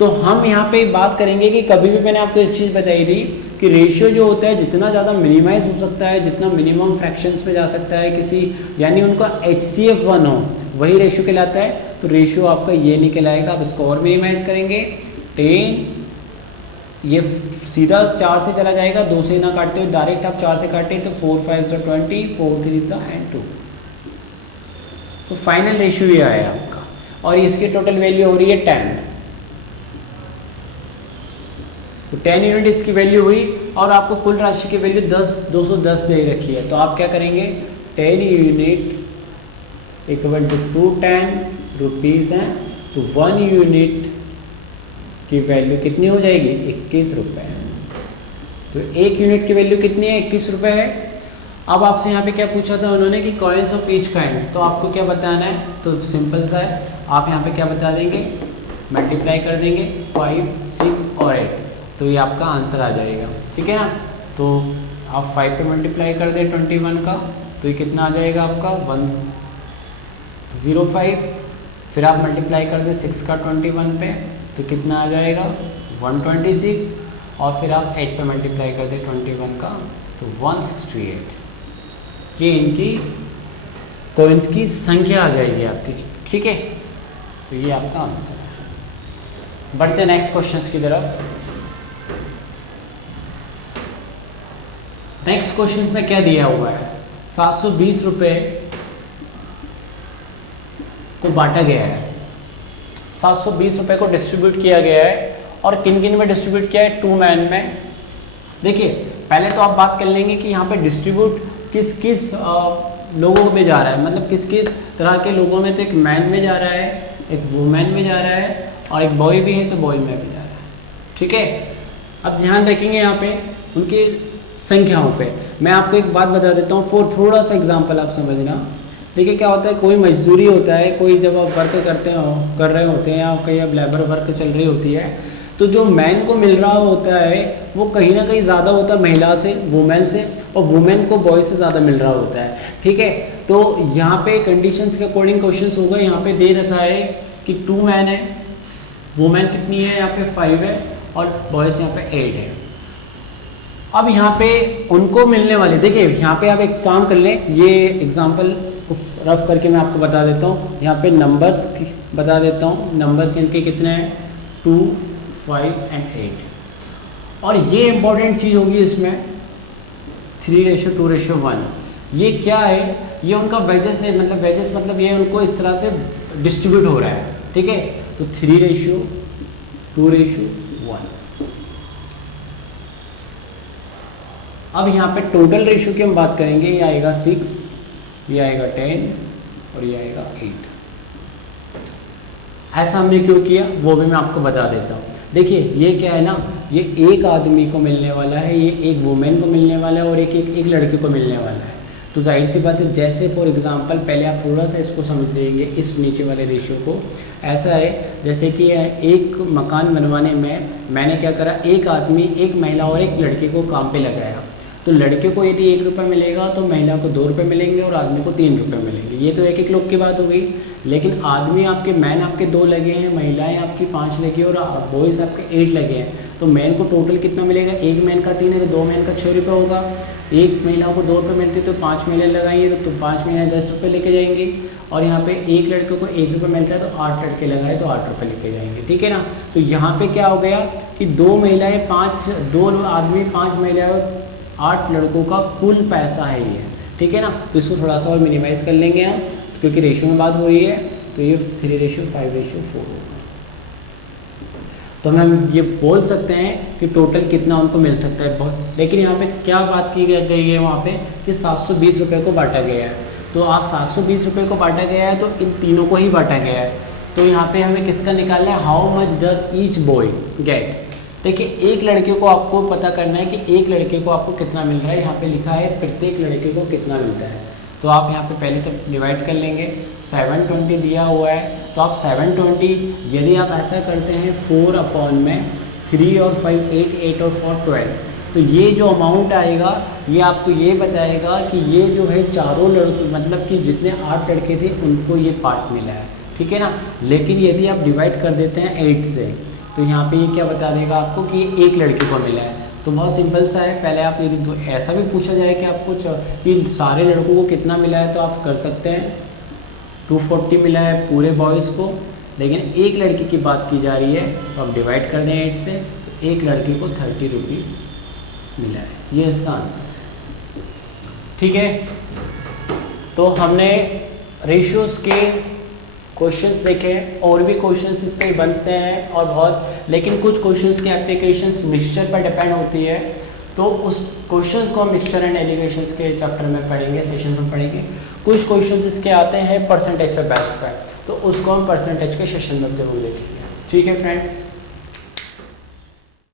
तो हम यहाँ पे बात करेंगे कि कभी भी मैंने आपको एक चीज़ बताई थी कि रेशियो जो होता है जितना ज़्यादा मिनिमाइज हो सकता है, जितना मिनिमम फ्रैक्शंस में जा सकता है किसी, यानी उनका HCF 1 हो, वही रेशियो कहलाता है। तो रेशियो आपका ये नहीं कहलाएगा। आप इसको और मिनिमाइज करेंगे 10, ये सीधा 4 से चला जाएगा, 2 से ना काटते हो डायरेक्ट आप 4 से काटे तो 4 5 20, 4 3 एंड 2। तो फाइनल रेशियो ये आया आपका और इसकी टोटल वैल्यू हो रही है 10। तो 10 यूनिट इसकी वैल्यू हुई और आपको कुल राशि की वैल्यू 210 दे रखी है। तो आप क्या करेंगे 10 यूनिट इक्वल टू 210 रुपीज़ हैं, तो 1 यूनिट की वैल्यू कितनी हो जाएगी 21 रुपये। तो 1 यूनिट की वैल्यू कितनी है 21 रुपये है। अब आपसे यहाँ पे क्या पूछा था उन्होंने कि कॉइन्स ऑफ ईच काइंड, तो आपको क्या बताना है, तो सिंपल सा है, आप यहाँ पे क्या बता देंगे मल्टीप्लाई कर देंगे 5, 6 और 8, तो ये आपका आंसर आ जाएगा, ठीक है ना। तो आप 5 पे मल्टीप्लाई कर दें 21 का, तो ये कितना आ जाएगा आपका 105। फिर आप मल्टीप्लाई कर दें 6 का 21 पे, तो कितना आ जाएगा 126। और फिर आप 8 पे मल्टीप्लाई कर दें 21 का, तो 168। ये इनकी कॉइन्स की संख्या आ जाएगी आपकी, ठीक है। तो ये आपका आंसर है। बढ़ते नेक्स्ट क्वेश्चंस की तरफ। नेक्स्ट क्वेश्चन में क्या दिया हुआ है, 720 रुपये को बांटा गया है, 720 रुपये को डिस्ट्रीब्यूट किया गया है और किन किन में डिस्ट्रीब्यूट किया है 2 मैन में। देखिए पहले तो आप बात कर लेंगे कि यहाँ पे डिस्ट्रीब्यूट किस किस लोगों में जा रहा है, मतलब किस किस तरह के लोगों में। तो एक मैन में जा रहा है, एक वुमेन में जा रहा है और एक बॉय भी है तो बॉय में भी जा रहा है, ठीक है। अब ध्यान रखेंगे यहाँ पे उनकी संख्याओं पे। मैं आपको एक बात बता देता हूँ फॉर थोड़ा सा एग्जाम्पल आप समझना। देखिए क्या होता है, कोई मजदूरी होता है, कोई जब आप वर्क कर रहे होते हैं या कहीं अब लेबर वर्क चल रही होती है, तो जो मैन को मिल रहा होता है वो कहीं ना कहीं ज़्यादा होता है महिला से, वुमेन से, और वुमेन को बॉय से ज़्यादा मिल रहा होता है, ठीक है। तो यहाँ पे कंडीशंस के अकॉर्डिंग क्वेश्चंस होगा। यहाँ पे दे रखा है कि 2 मैन है, वुमेन कितनी है यहाँ पे 5 है और बॉयज़ यहाँ पे 8 है। अब यहाँ पे उनको मिलने वाले, देखिए यहाँ पे आप एक काम कर लें, ये एग्जाम्पल रफ करके मैं आपको बता देता हूँ। यहाँ पे नंबर्स बता देता हूँ, नंबर्स इनके कितने हैं 2, 5 एंड 8। और ये इंपॉर्टेंट चीज़ होगी इसमें 3:2:1। ये क्या है, ये उनका वेजेस है, मतलब वेजेस मतलब ये उनको इस तरह से डिस्ट्रीब्यूट हो रहा है, ठीक है। तो 3:2:1। अब यहाँ पे टोटल रेशियो की हम बात करेंगे, ये आएगा 6, ये आएगा 10 और ये आएगा 8। ऐसा हमने क्यों किया वो भी मैं आपको बता देता हूँ। देखिए ये क्या है ना, ये एक आदमी को मिलने वाला है, ये एक वुमेन को मिलने वाला है और एक लड़के को मिलने वाला है। तो जाहिर सी बात है, जैसे फॉर एग्जांपल पहले आप थोड़ा सा इसको समझ लेंगे, इस नीचे वाले रेशियो को। ऐसा है जैसे कि एक मकान बनवाने में मैंने क्या करा, एक आदमी, एक महिला और एक लड़के को काम पे लगाया। तो लड़के को यदि 1 रुपये मिलेगा तो महिला को 2 रुपये मिलेंगे और आदमी को 3 रुपये मिलेंगे। ये तो एक लोग की बात हो गई। लेकिन आदमी आपके, मैन आपके 2 लगे हैं, महिलाएं आपकी 5 लगी और बॉयज़ आपके 8 लगे हैं। तो मैन को टोटल कितना मिलेगा, एक मैन का 3 है तो 2 मैन का 6 रुपये होगा। एक महिला को 2 रुपये मिलते तो 5 महिला लगाएंगे तो 5 महिला 10 रुपये लेके जाएंगे, और यहाँ पे एक लड़के को 1 रुपये मिलता है तो 8 लड़के लगाए तो 8 रुपये लेके जाएंगे, ठीक है ना। तो यहाँ पे क्या हो गया कि 2 महिलाएं 2 आदमी 5 महिलाएं और 8 लड़कों का कुल पैसा है ये, ठीक है ना। तो इसको थोड़ा सा और मिनिमाइज़ कर लेंगे हम, क्योंकि रेशियो में बात हो रही है, तो ये 3:5:4 होगा। तो हम ये बोल सकते हैं कि टोटल कितना उनको मिल सकता है बहुत, लेकिन यहाँ पे क्या बात की गई है वहाँ पे कि 720 रुपये को बांटा गया है। तो आप 720 रुपये को बांटा गया है तो इन तीनों को ही बांटा गया है। तो यहाँ पे हमें किसका निकालना है, how much does each boy get. देखिए एक लड़के को आपको पता करना है कि एक लड़के को आपको कितना मिल रहा है। यहाँ पे लिखा है प्रत्येक लड़के को कितना मिलता है। तो आप यहाँ पे पहले तो डिवाइड कर लेंगे, 720 दिया हुआ है तो आप 720, यदि आप ऐसा करते हैं 4/3 और 5 8 और 4 12, तो ये जो अमाउंट आएगा ये आपको ये बताएगा कि ये जो है चारों लड़के, मतलब कि जितने 8 लड़के थे उनको ये पार्ट मिला है, ठीक है ना। लेकिन यदि आप डिवाइड कर देते हैं 8 से तो यहाँ पे ये क्या बता देगा आपको कि एक लड़के को मिला है। तो बहुत सिंपल सा है, पहले आप यदि तो ऐसा भी पूछा जाए कि आपको कि सारे लड़कों को कितना मिला है तो आप कर सकते हैं 240 मिला है पूरे बॉयज़ को, लेकिन एक लड़के की बात की जा रही है तो आप डिवाइड कर दें 8 से, तो एक लड़के को 30 रुपीज़ मिला है। ये इसका आंसर, ठीक है। तो हमने रेशियोज के क्वेश्चंस देखे, और भी क्वेश्चंस इस पर बनते हैं और बहुत, लेकिन कुछ क्वेश्चंस की एप्लीकेशंस मिक्सचर पर डिपेंड होती है। तो उस क्वेश्चंस को हम मिक्सचर एंड एलिगेशंस के चैप्टर में पढ़ेंगे, सेशन में पढ़ेंगे। कुछ क्वेश्चंस इसके आते हैं परसेंटेज पे बेस्ड पर, तो उसको हम परसेंटेज के सेशन में जरूर देखेंगे, ठीक है फ्रेंड्स।